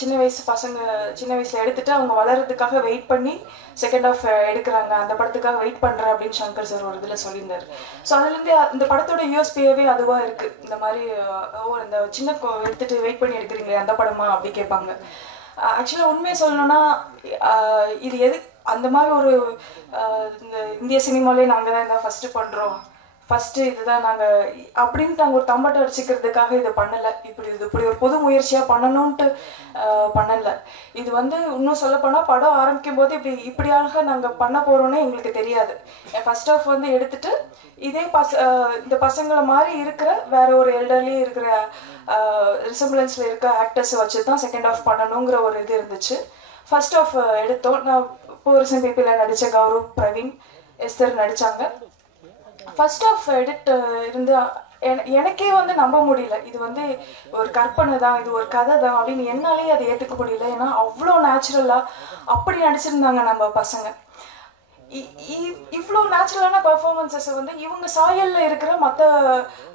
சின்ன வயசு பசங்க சின்ன வயசில் எடுத்துகிட்டு அவங்க வளர்கிறதுக்காக வெயிட் பண்ணி செகண்ட் ஆஃப் எடுக்கிறாங்க, அந்த படத்துக்காக வெயிட் பண்ணுறேன் அப்படின்னு சங்கர் சார் ஒரு இதில் சொல்லியிருந்தார். ஸோ அதுலேருந்து இந்த படத்தோட யூஎஸ்பியாவே அதுவாக இருக்குது. இந்த மாதிரி இந்த சின்ன எடுத்துகிட்டு வெயிட் பண்ணி எடுக்கிறீங்களே அந்த படமா அப்படி கேட்பாங்க. ஆக்சுவலாக உண்மையை சொல்லணும்னா இது எது அந்த மாதிரி ஒரு இந்த இந்திய சினிமாலே நாங்கள் தான் இதான் ஃபஸ்ட்டு பண்ணுறோம், ஃபஸ்ட்டு இதுதான் நாங்கள் அப்படின்ட்டு நாங்கள் ஒரு தம்பட்டை அடிச்சுக்கிறதுக்காக இதை பண்ணலை. இப்படி ஒரு புது முயற்சியாக பண்ணணுன்ட்டு பண்ணலை. இது வந்து இன்னும் சொல்லப்போனால் படம் ஆரம்பிக்கும் போது இப்படியாக நாங்கள் பண்ண போகிறோன்னே எங்களுக்கு தெரியாது. ஃபர்ஸ்ட் ஆஃப் வந்து எடுத்துகிட்டு இதே இந்த பசங்களை மாதிரி இருக்கிற வேற ஒரு எல்டர்லி இருக்கிற ரிசம்பிளன்ஸில் இருக்க ஆக்டர்ஸை வச்சு தான் செகண்ட் ஆஃப் பண்ணணுங்கிற ஒரு இது இருந்துச்சு. ஃபர்ஸ்ட் ஆஃப் எடுத்தோம். நான் பூரசன் பிபியில் நடித்த கௌரவ், பிரவீன், எஸ்தர் நடித்தாங்க. ஃபர்ஸ்ட் ஆஃப் எடிட் இருந்து எனக்கே வந்து நம்ப முடியல. இது வந்து ஒரு கற்பனை தான், இது ஒரு கதை தான் அப்படின்னு என்னாலே அதை ஏற்றுக்க முடியல. ஏன்னா அவ்வளோ நேச்சுரலாக அப்படி நடிச்சிருந்தாங்க நம்ம பசங்க. இவ்வளோ நேச்சுரலான பர்ஃபார்மன்ஸஸ் வந்து இவங்க சாயலில் இருக்கிற மற்ற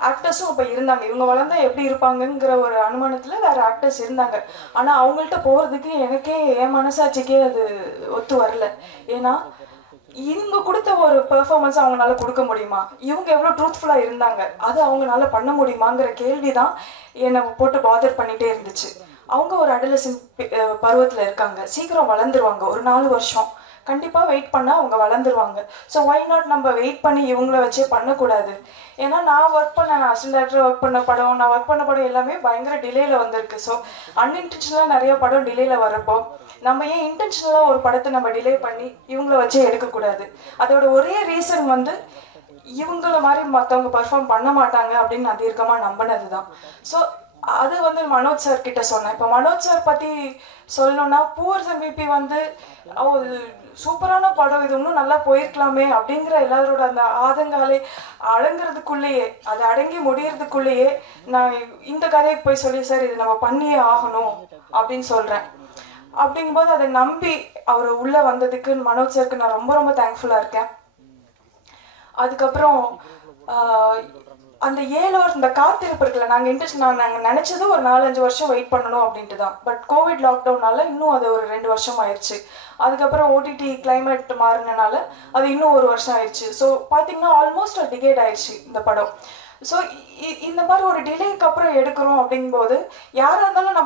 ஆக்டர்ஸும் இப்போ இருந்தாங்க. இவங்க வளர்ந்தா எப்படி இருப்பாங்கங்கிற ஒரு அனுமானத்தில் வேறு ஆக்டர்ஸ் இருந்தாங்க. ஆனால் அவங்கள்ட்ட போகிறதுக்கு எனக்கே என் மனசாட்சிக்கே அது ஒத்து வரல. ஏன்னா இவங்க கொடுத்த ஒரு பெர்ஃபார்மன்ஸ் அவங்களால கொடுக்க முடியுமா, இவங்க எவ்வளோ ட்ரூத்ஃபுல்லாக இருந்தாங்க, அது அவங்களால பண்ண முடியுமாங்கிற கேள்வி தான் என்னை போட்டு பாதர் பண்ணிகிட்டே இருந்துச்சு. அவங்க ஒரு அடலசன்ட் பருவத்தில் இருக்காங்க, சீக்கிரம் வளர்ந்துருவாங்க. ஒரு 4 வருஷம் கண்டிப்பாக வெயிட் பண்ணால் அவங்க வளர்ந்துருவாங்க. ஸோ ஒய் நாட் நம்ம வெயிட் பண்ணி இவங்கள வச்சே பண்ணக்கூடாது. ஏன்னா நான் ஒர்க் பண்ண அசிஸ்டன்ட் டைரக்டர் ஒர்க் பண்ண படம், நான் ஒர்க் பண்ண படம் எல்லாமே பயங்கர டிலேயில் வந்திருக்கு. ஸோ அன்இன்டென்ஷனலாக நிறைய படம் டிலேயில் வரப்போ நம்ம ஏன் இன்டென்ஷனலாக ஒரு படத்தை நம்ம டிலே பண்ணி இவங்கள வச்சே எடுக்கக்கூடாது. அதோட ஒரே ரீசன் வந்து இவங்கள மாதிரி மற்றவங்க பர்ஃபார்ம் பண்ண மாட்டாங்க அப்படின்னு நான் தீர்க்கமாக நம்பினது தான். ஸோ அது வந்து மனோஜ் சார் கிட்ட சொன்னேன். இப்போ மனோஜ் சார் பற்றி சொல்லணும்னா பூவர்ஸ் MVP வந்து சூப்பரான படம், இது இன்னும் நல்லா போயிருக்கலாமே அப்படிங்கிற எல்லாரோட அந்த ஆதங்காலை அடங்குறதுக்குள்ளேயே, அது அடங்கி முடியறதுக்குள்ளேயே நான் இந்த கதையை போய் சொல்லி சார் இது நம்ம பண்ணியே ஆகணும் அப்படின்னு சொல்கிறேன். அப்படிங்கும்போது அதை நம்பி அவர் உள்ளே வந்ததுக்கு மனோஜ் சாருக்கு நான் ரொம்ப ரொம்ப தேங்க்ஃபுல்லாக இருக்கேன். அதுக்கப்புறம் அந்த 7 வருஷம் இந்த காத்திருப்பு இருக்குல்ல, நாங்கள் நினச்சது ஒரு 4-5 வருஷம் வெயிட் பண்ணணும் அப்படின்ட்டு தான். பட் கோவிட் லாக்டவுனால இன்னும் அது ஒரு 2 வருஷம் ஆயிடுச்சு. அதுக்கப்புறம் OTT கிளைமேட் மாறினால அது இன்னும் 1 வருஷம் ஆயிடுச்சு. ஸோ பார்த்தீங்கன்னா ஆல்மோஸ்ட் ஒரு டிகேட் ஆயிடுச்சு இந்த படம். ஸோ இந்த மாதிரி ஒரு டிலேக்கு அப்புறம் எடுக்கிறோம் அப்படிங்கும்போது யாராக இருந்தாலும்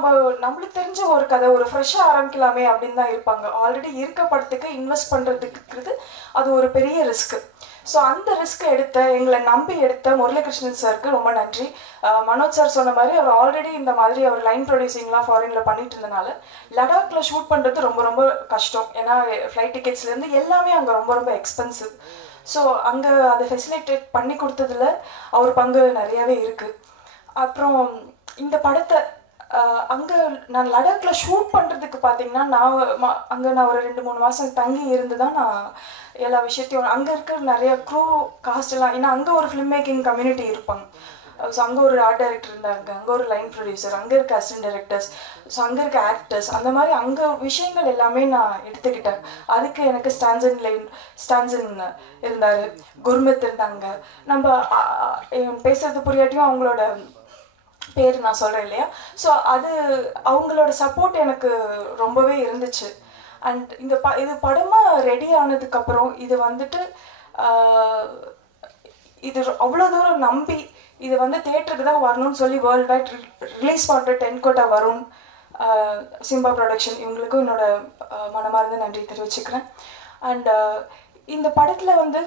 நம்மளுக்கு தெரிஞ்ச ஒரு கதை ஒரு ஃப்ரெஷ்ஷாக ஆரம்பிக்கலாமே அப்படின்னு தான் இருப்பாங்க. ஆல்ரெடி இருக்க படத்துக்கு இன்வெஸ்ட் பண்ணுறதுக்கு அது ஒரு பெரிய ரிஸ்க்கு. ஸோ அந்த ரிஸ்க் எங்களை நம்பி எடுத்த முரளிகிருஷ்ணன் சாருக்கு ரொம்ப நன்றி. மனோஜ் சார் சொன்ன மாதிரி அவர் ஆல்ரெடி இந்த மாதிரி அவர் லைன் ப்ரொடியூசிங்லாம் ஃபாரினில் பண்ணிட்டு இருந்தனால லடாக்கில் ஷூட் பண்ணுறது ரொம்ப ரொம்ப கஷ்டம். ஏன்னா ஃப்ளைட் டிக்கெட்ஸ்லேருந்து எல்லாமே அங்கே ரொம்ப ரொம்ப எக்ஸ்பென்சிவ். ஸோ அங்கே அதை ஃபெசிலிட்டேட் பண்ணி கொடுத்ததுல அவர் பங்கு நிறையாவே இருக்குது. அப்புறம் இந்த படத்தை அங்கே நான் லடாக்கில் ஷூட் பண்ணுறதுக்கு பார்த்தீங்கன்னா நான் ஒரு 2-3 மாதம் தங்கி இருந்து தான் நான் எல்லா விஷயத்தையும் அங்கே இருக்கிற நிறைய க்ரூ காஸ்ட் எல்லாம், ஏன்னா அங்கே ஒரு ஃபிலிம் மேக்கிங் கம்யூனிட்டி இருப்பாங்க. ஸோ அங்கே ஒரு ஆர்ட் டைரக்டர் இருந்தாங்க, அங்கே ஒரு லைன் ப்ரொடியூசர், அங்கே இருக்க அசிஸ்டன்ட் டைரக்டர்ஸ், ஸோ அங்கே இருக்க ஆக்டர்ஸ், அந்த மாதிரி அங்கே விஷயங்கள் எல்லாமே நான் எடுத்துக்கிட்டேன். அதுக்கு எனக்கு ஸ்டான்சன் இருந்தார், குர்மித் இருந்தாங்க. நம்ம பேசுறது புரியாட்டியும் அவங்களோட பேர் நான் சொல்கிறேன் இல்லையா. ஸோ அவங்களோட சப்போர்ட் எனக்கு ரொம்பவே இருந்துச்சு. அண்ட் இது படமாக ரெடி ஆனதுக்கப்புறம் இது வந்துட்டு இது அவ்வளோ தூரம் நம்பி இது வந்து தியேட்டருக்கு தான் வரணும்னு சொல்லி வேர்ல்டு வைட் ரிலீஸ் பண்ணுற 10 கோட்டா வருண், சிம்பா ப்ரொடக்ஷன் இவங்களுக்கும் என்னோட மனமார்ந்த நன்றி தெரிவிச்சுக்கிறேன். அண்ட் இந்த படத்தில் வந்து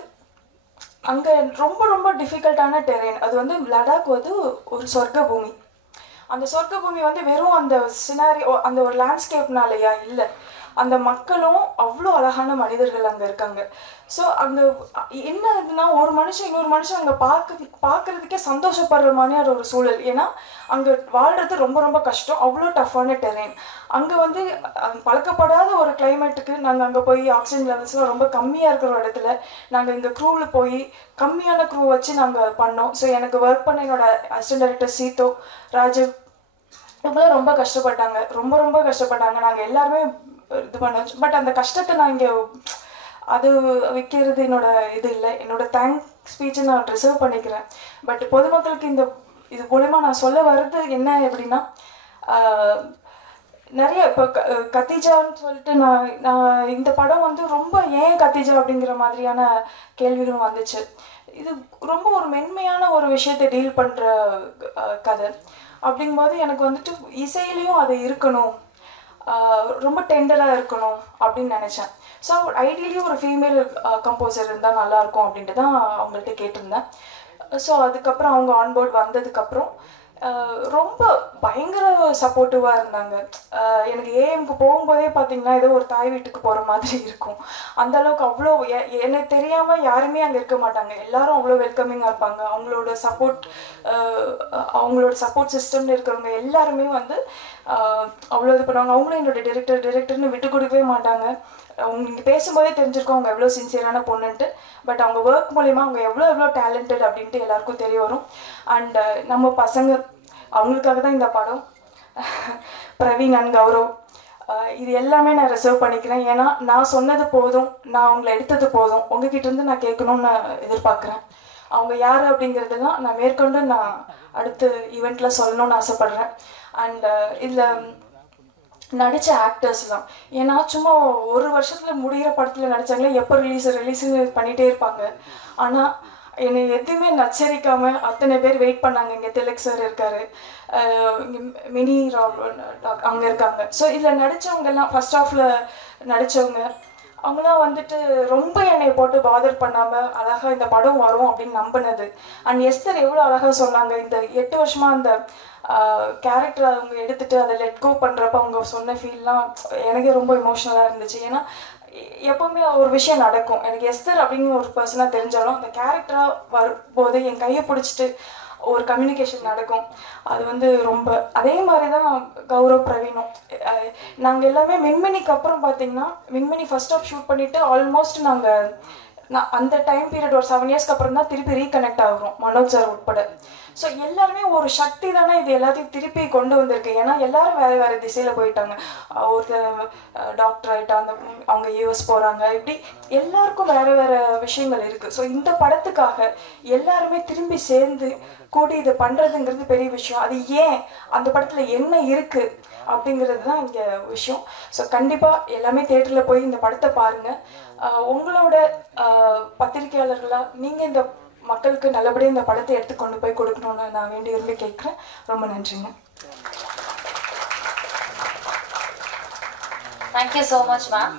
அங்கே ரொம்ப ரொம்ப டிஃபிகல்ட்டான டெரெயின். அது வந்து லடாக் வந்து ஒரு சொர்க்க பூமி. அந்த சொர்க்க பூமி வந்து வெறும் அந்த சினாரியோ அந்த ஒரு லேண்ட்ஸ்கேப்னாலையா இல்லை, அந்த மக்களும் அவ்வளோ அழகான மனிதர்கள் அங்கே இருக்காங்க. ஸோ அங்கே என்ன இதுனா ஒரு மனுஷன் இன்னொரு மனுஷன் அங்கே பார்க்குறதுக்கே சந்தோஷப்படுற மாதிரியான ஒரு சூழல். ஏன்னா அங்கே வாழ்கிறது ரொம்ப ரொம்ப கஷ்டம், அவ்வளோ டஃப்பான டெரெயின். அங்கே வந்து பழக்கப்படாத ஒரு கிளைமேட்டுக்கு நாங்கள் அங்கே போய் ஆக்சிஜன் லெவல்ஸ்லாம் ரொம்ப கம்மியாக இருக்கிற இடத்துல நாங்கள் இங்கே க்ரூவில் போய் கம்மியான க்ரூ வச்சு நாங்கள் பண்ணோம். ஸோ எனக்கு ஒர்க் பண்ண என்னோட அசிஸ்டன்ட் டைரக்டர் சீதோ, ராஜீவ் இவங்களாம் ரொம்ப கஷ்டப்பட்டாங்க, ரொம்ப ரொம்ப கஷ்டப்பட்டாங்க. நாங்கள் எல்லாருமே இது பண்ண, பட் அந்த கஷ்டத்தை நான் இங்கே அது வைக்கிறது என்னோட இது இல்லை. என்னோட தேங்க்ஸ் ஸ்பீச்சை நான் ரிசர்வ் பண்ணிக்கிறேன். பட் பொதுமக்களுக்கு இது மூலமா நான் சொல்ல வர்றது என்ன எப்படின்னா, நிறைய இப்போ கத்திஜான்னு சொல்லிட்டு நான் இந்த படம் வந்து ரொம்ப ஏன் கத்திஜா அப்படிங்கிற மாதிரியான கேள்விகளும் வந்துச்சு. இது ரொம்ப ஒரு மென்மையான ஒரு விஷயத்தை டீல் பண்ணுற கதை. அப்படிங்கும்போது எனக்கு வந்துட்டு இசையிலையும் அது இருக்கணும், ரொம்ப டெண்டராக இருக்கணும் அப்படின்னு நினச்சேன். ஸோ ஐடியலி ஒரு ஃபீமேல் கம்போசர் இருந்தால் நல்லாயிருக்கும் அப்படின்ட்டு தான் அவங்கள்ட்ட கேட்டிருந்தேன். ஸோ அதுக்கப்புறம் அவங்க ஆன்போர்ட் வந்ததுக்கப்புறம் ரொம்ப பயங்கர சப்போர்ட்டிவாக இருந்தாங்க. எனக்கு ஏஎம்க்கு போகும்போதே பார்த்தீங்கன்னா ஏதோ ஒரு தாய் வீட்டுக்கு போகிற மாதிரி இருக்கும். அந்தளவுக்கு அவ்வளோ எனக்கு தெரியாமல் யாருமே அங்கே இருக்க மாட்டாங்க, எல்லாரும் அவ்வளோ வெல்கமிங்காக இருப்பாங்க. அவங்களோட சப்போர்ட் சிஸ்டம்ல இருக்கிறவங்க எல்லாருமே வந்து அவ்வளோ இது பண்ணுவாங்க. அவங்களும் என்னோட டிரெக்டர்னு விட்டு கொடுக்கவே மாட்டாங்க. அவங்க இங்கே பேசும்போதே தெரிஞ்சிருக்கோம் அவங்க எவ்வளோ சின்சியரான பொண்ணுன்ட்டு. பட் அவங்க ஒர்க் மூலிமா அவங்க எவ்வளோ டேலண்டட் அப்படின்ட்டு எல்லாருக்கும் தெரிய வரும். அண்ட் நம்ம பசங்க அவங்களுக்காக தான் இந்த படம். பிரவீன் அண்ட் கௌரவ் இது எல்லாமே நான் ரிசர்வ் பண்ணிக்கிறேன். ஏன்னா நான் சொன்னது போதும், நான் அவங்கள எடுத்தது போதும், உங்ககிட்ட இருந்து நான் கேட்கணும்னு நான் எதிர்பார்க்குறேன். அவங்க யார் அப்படிங்கிறதெல்லாம் நான் மேற்கொண்டு நான் அடுத்த ஈவெண்ட்டில் சொல்லணும்னு ஆசைப்பட்றேன். அண்ட் இதில் நடித்த ஆக்டர்ஸ்லாம், ஏன்னா சும்மா ஒரு வருஷத்தில் முடிகிற படத்தில் நடித்தாங்களே எப்போ ரிலீஸுன்னு பண்ணிகிட்டே இருப்பாங்க. ஆனால் என்னை எதுவுமே நச்சரிக்காமல் அத்தனை பேர் வெயிட் பண்ணாங்க. இங்கே திலக் சார் இருக்கார், இங்கே மினி அங்கே இருக்காங்க. ஸோ இதில் நடித்தவங்கெல்லாம் ஃபர்ஸ்ட் ஹாஃபில் நடித்தவங்க அவங்களாம் வந்துட்டு ரொம்ப என்னை போட்டு பாதர் பண்ணாமல் அழகாக இந்த படம் வரும் அப்படின்னு நம்பினது. அண்ட் எஸ்தர் எவ்வளோ அழகாக சொன்னாங்க, இந்த 8 வருஷமாக அந்த கேரக்டர் அவங்க எடுத்துகிட்டு அதை லெட் கோ பண்ணுறப்ப அவங்க சொன்ன ஃபீல்லாம் எனக்கே ரொம்ப எமோஷ்னலாக இருந்துச்சு. ஏன்னா எப்போவுமே ஒரு விஷயம் நடக்கும். எனக்கு எஸ்தர் அப்படிங்கிற ஒரு பர்சனாக தெரிஞ்சாலும் அந்த கேரக்டராக வரும்போது என் கையை பிடிச்சிட்டு ஒரு கம்யூனிகேஷன் நடக்கும். அது வந்து ரொம்ப அதே மாதிரி தான் கௌரவ் பிரவீனும். நாங்கள் எல்லாமே மின்மினிக்கு அப்புறம் பார்த்தீங்கன்னா மின்மினி ஃபர்ஸ்ட் ஆஃப் ஷூட் பண்ணிவிட்டு ஆல்மோஸ்ட் நான் அந்த டைம் பீரியட் ஒரு 7 இயர்ஸ்க்கு அப்புறம் தான் திருப்பி ரீகனெக்ட் ஆகிறோம் மனோஜ் சார் உட்பட. ஸோ எல்லாருமே ஒரு சக்தி தானே இது எல்லாத்தையும் திருப்பி கொண்டு வந்திருக்கு. ஏன்னா எல்லாரும் வேறு வேறு திசையில் போயிட்டாங்க. ஒருத்தர் டாக்டர் ஆகிட்டா, அவங்க யூஎஸ் போகிறாங்க, இப்படி எல்லாருக்கும் வேறு வேறு விஷயங்கள் இருக்குது. ஸோ இந்த படத்துக்காக எல்லாருமே திரும்பி சேர்ந்து கூடி இதை பண்ணுறதுங்கிறது பெரிய விஷயம். அது ஏன் அந்த படத்தில் என்ன இருக்குது அப்படிங்கிறது தான் இங்கே விஷயம். ஸோ கண்டிப்பாக எல்லாமே தியேட்டரில் போய் இந்த படத்தை பாருங்கள். உங்களோட பத்திரிகையாளர்களாக நீங்கள் இந்த மக்களுக்கு நல்லபடியாக இந்த படத்தை எடுத்து கொண்டு போய் கொடுக்கணும்னு நான் வேண்டி விரும்பி கேட்குறேன். ரொம்ப நன்றிங்க. Thank you so much, ma'am.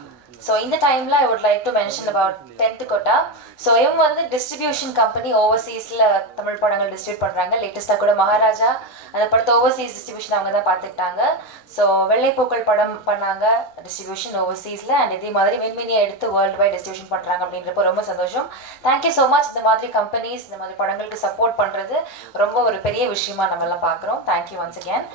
So in the timeline, I would like to mention about 10th Kota. So இவங்க வந்து டிஸ்ட்ரிபியூஷன் கம்பெனி ஓவர்சீஸில் தமிழ் படங்கள் டிஸ்ட்ரிபியூட் பண்ணுறாங்க. லேட்டஸ்ட்டாக கூட மகாராஜா அந்த படத்தை ஓவர்சீஸ் டிஸ்ட்ரிபியூஷன் அவங்க தான் பார்த்துக்கிட்டாங்க. ஸோ வெள்ளைப்பூக்கள் படம் பண்ணாங்க டிஸ்ட்ரிபியூஷன் ஓவர்சீஸில். அண்ட் இதே மாதிரி மின்மினியை எடுத்து வேர்ல்டு வைட் டிஸ்ட்ரிபியூஷன் பண்ணுறாங்க அப்படின்றப்போ ரொம்ப சந்தோஷம். Thank you so much. இந்த மாதிரி கம்பெனிஸ் இந்த மாதிரி படங்களுக்கு சப்போர்ட் பண்ணுறது ரொம்ப ஒரு பெரிய விஷயமா நம்ம எல்லாம் பார்க்குறோம். Thank you once again.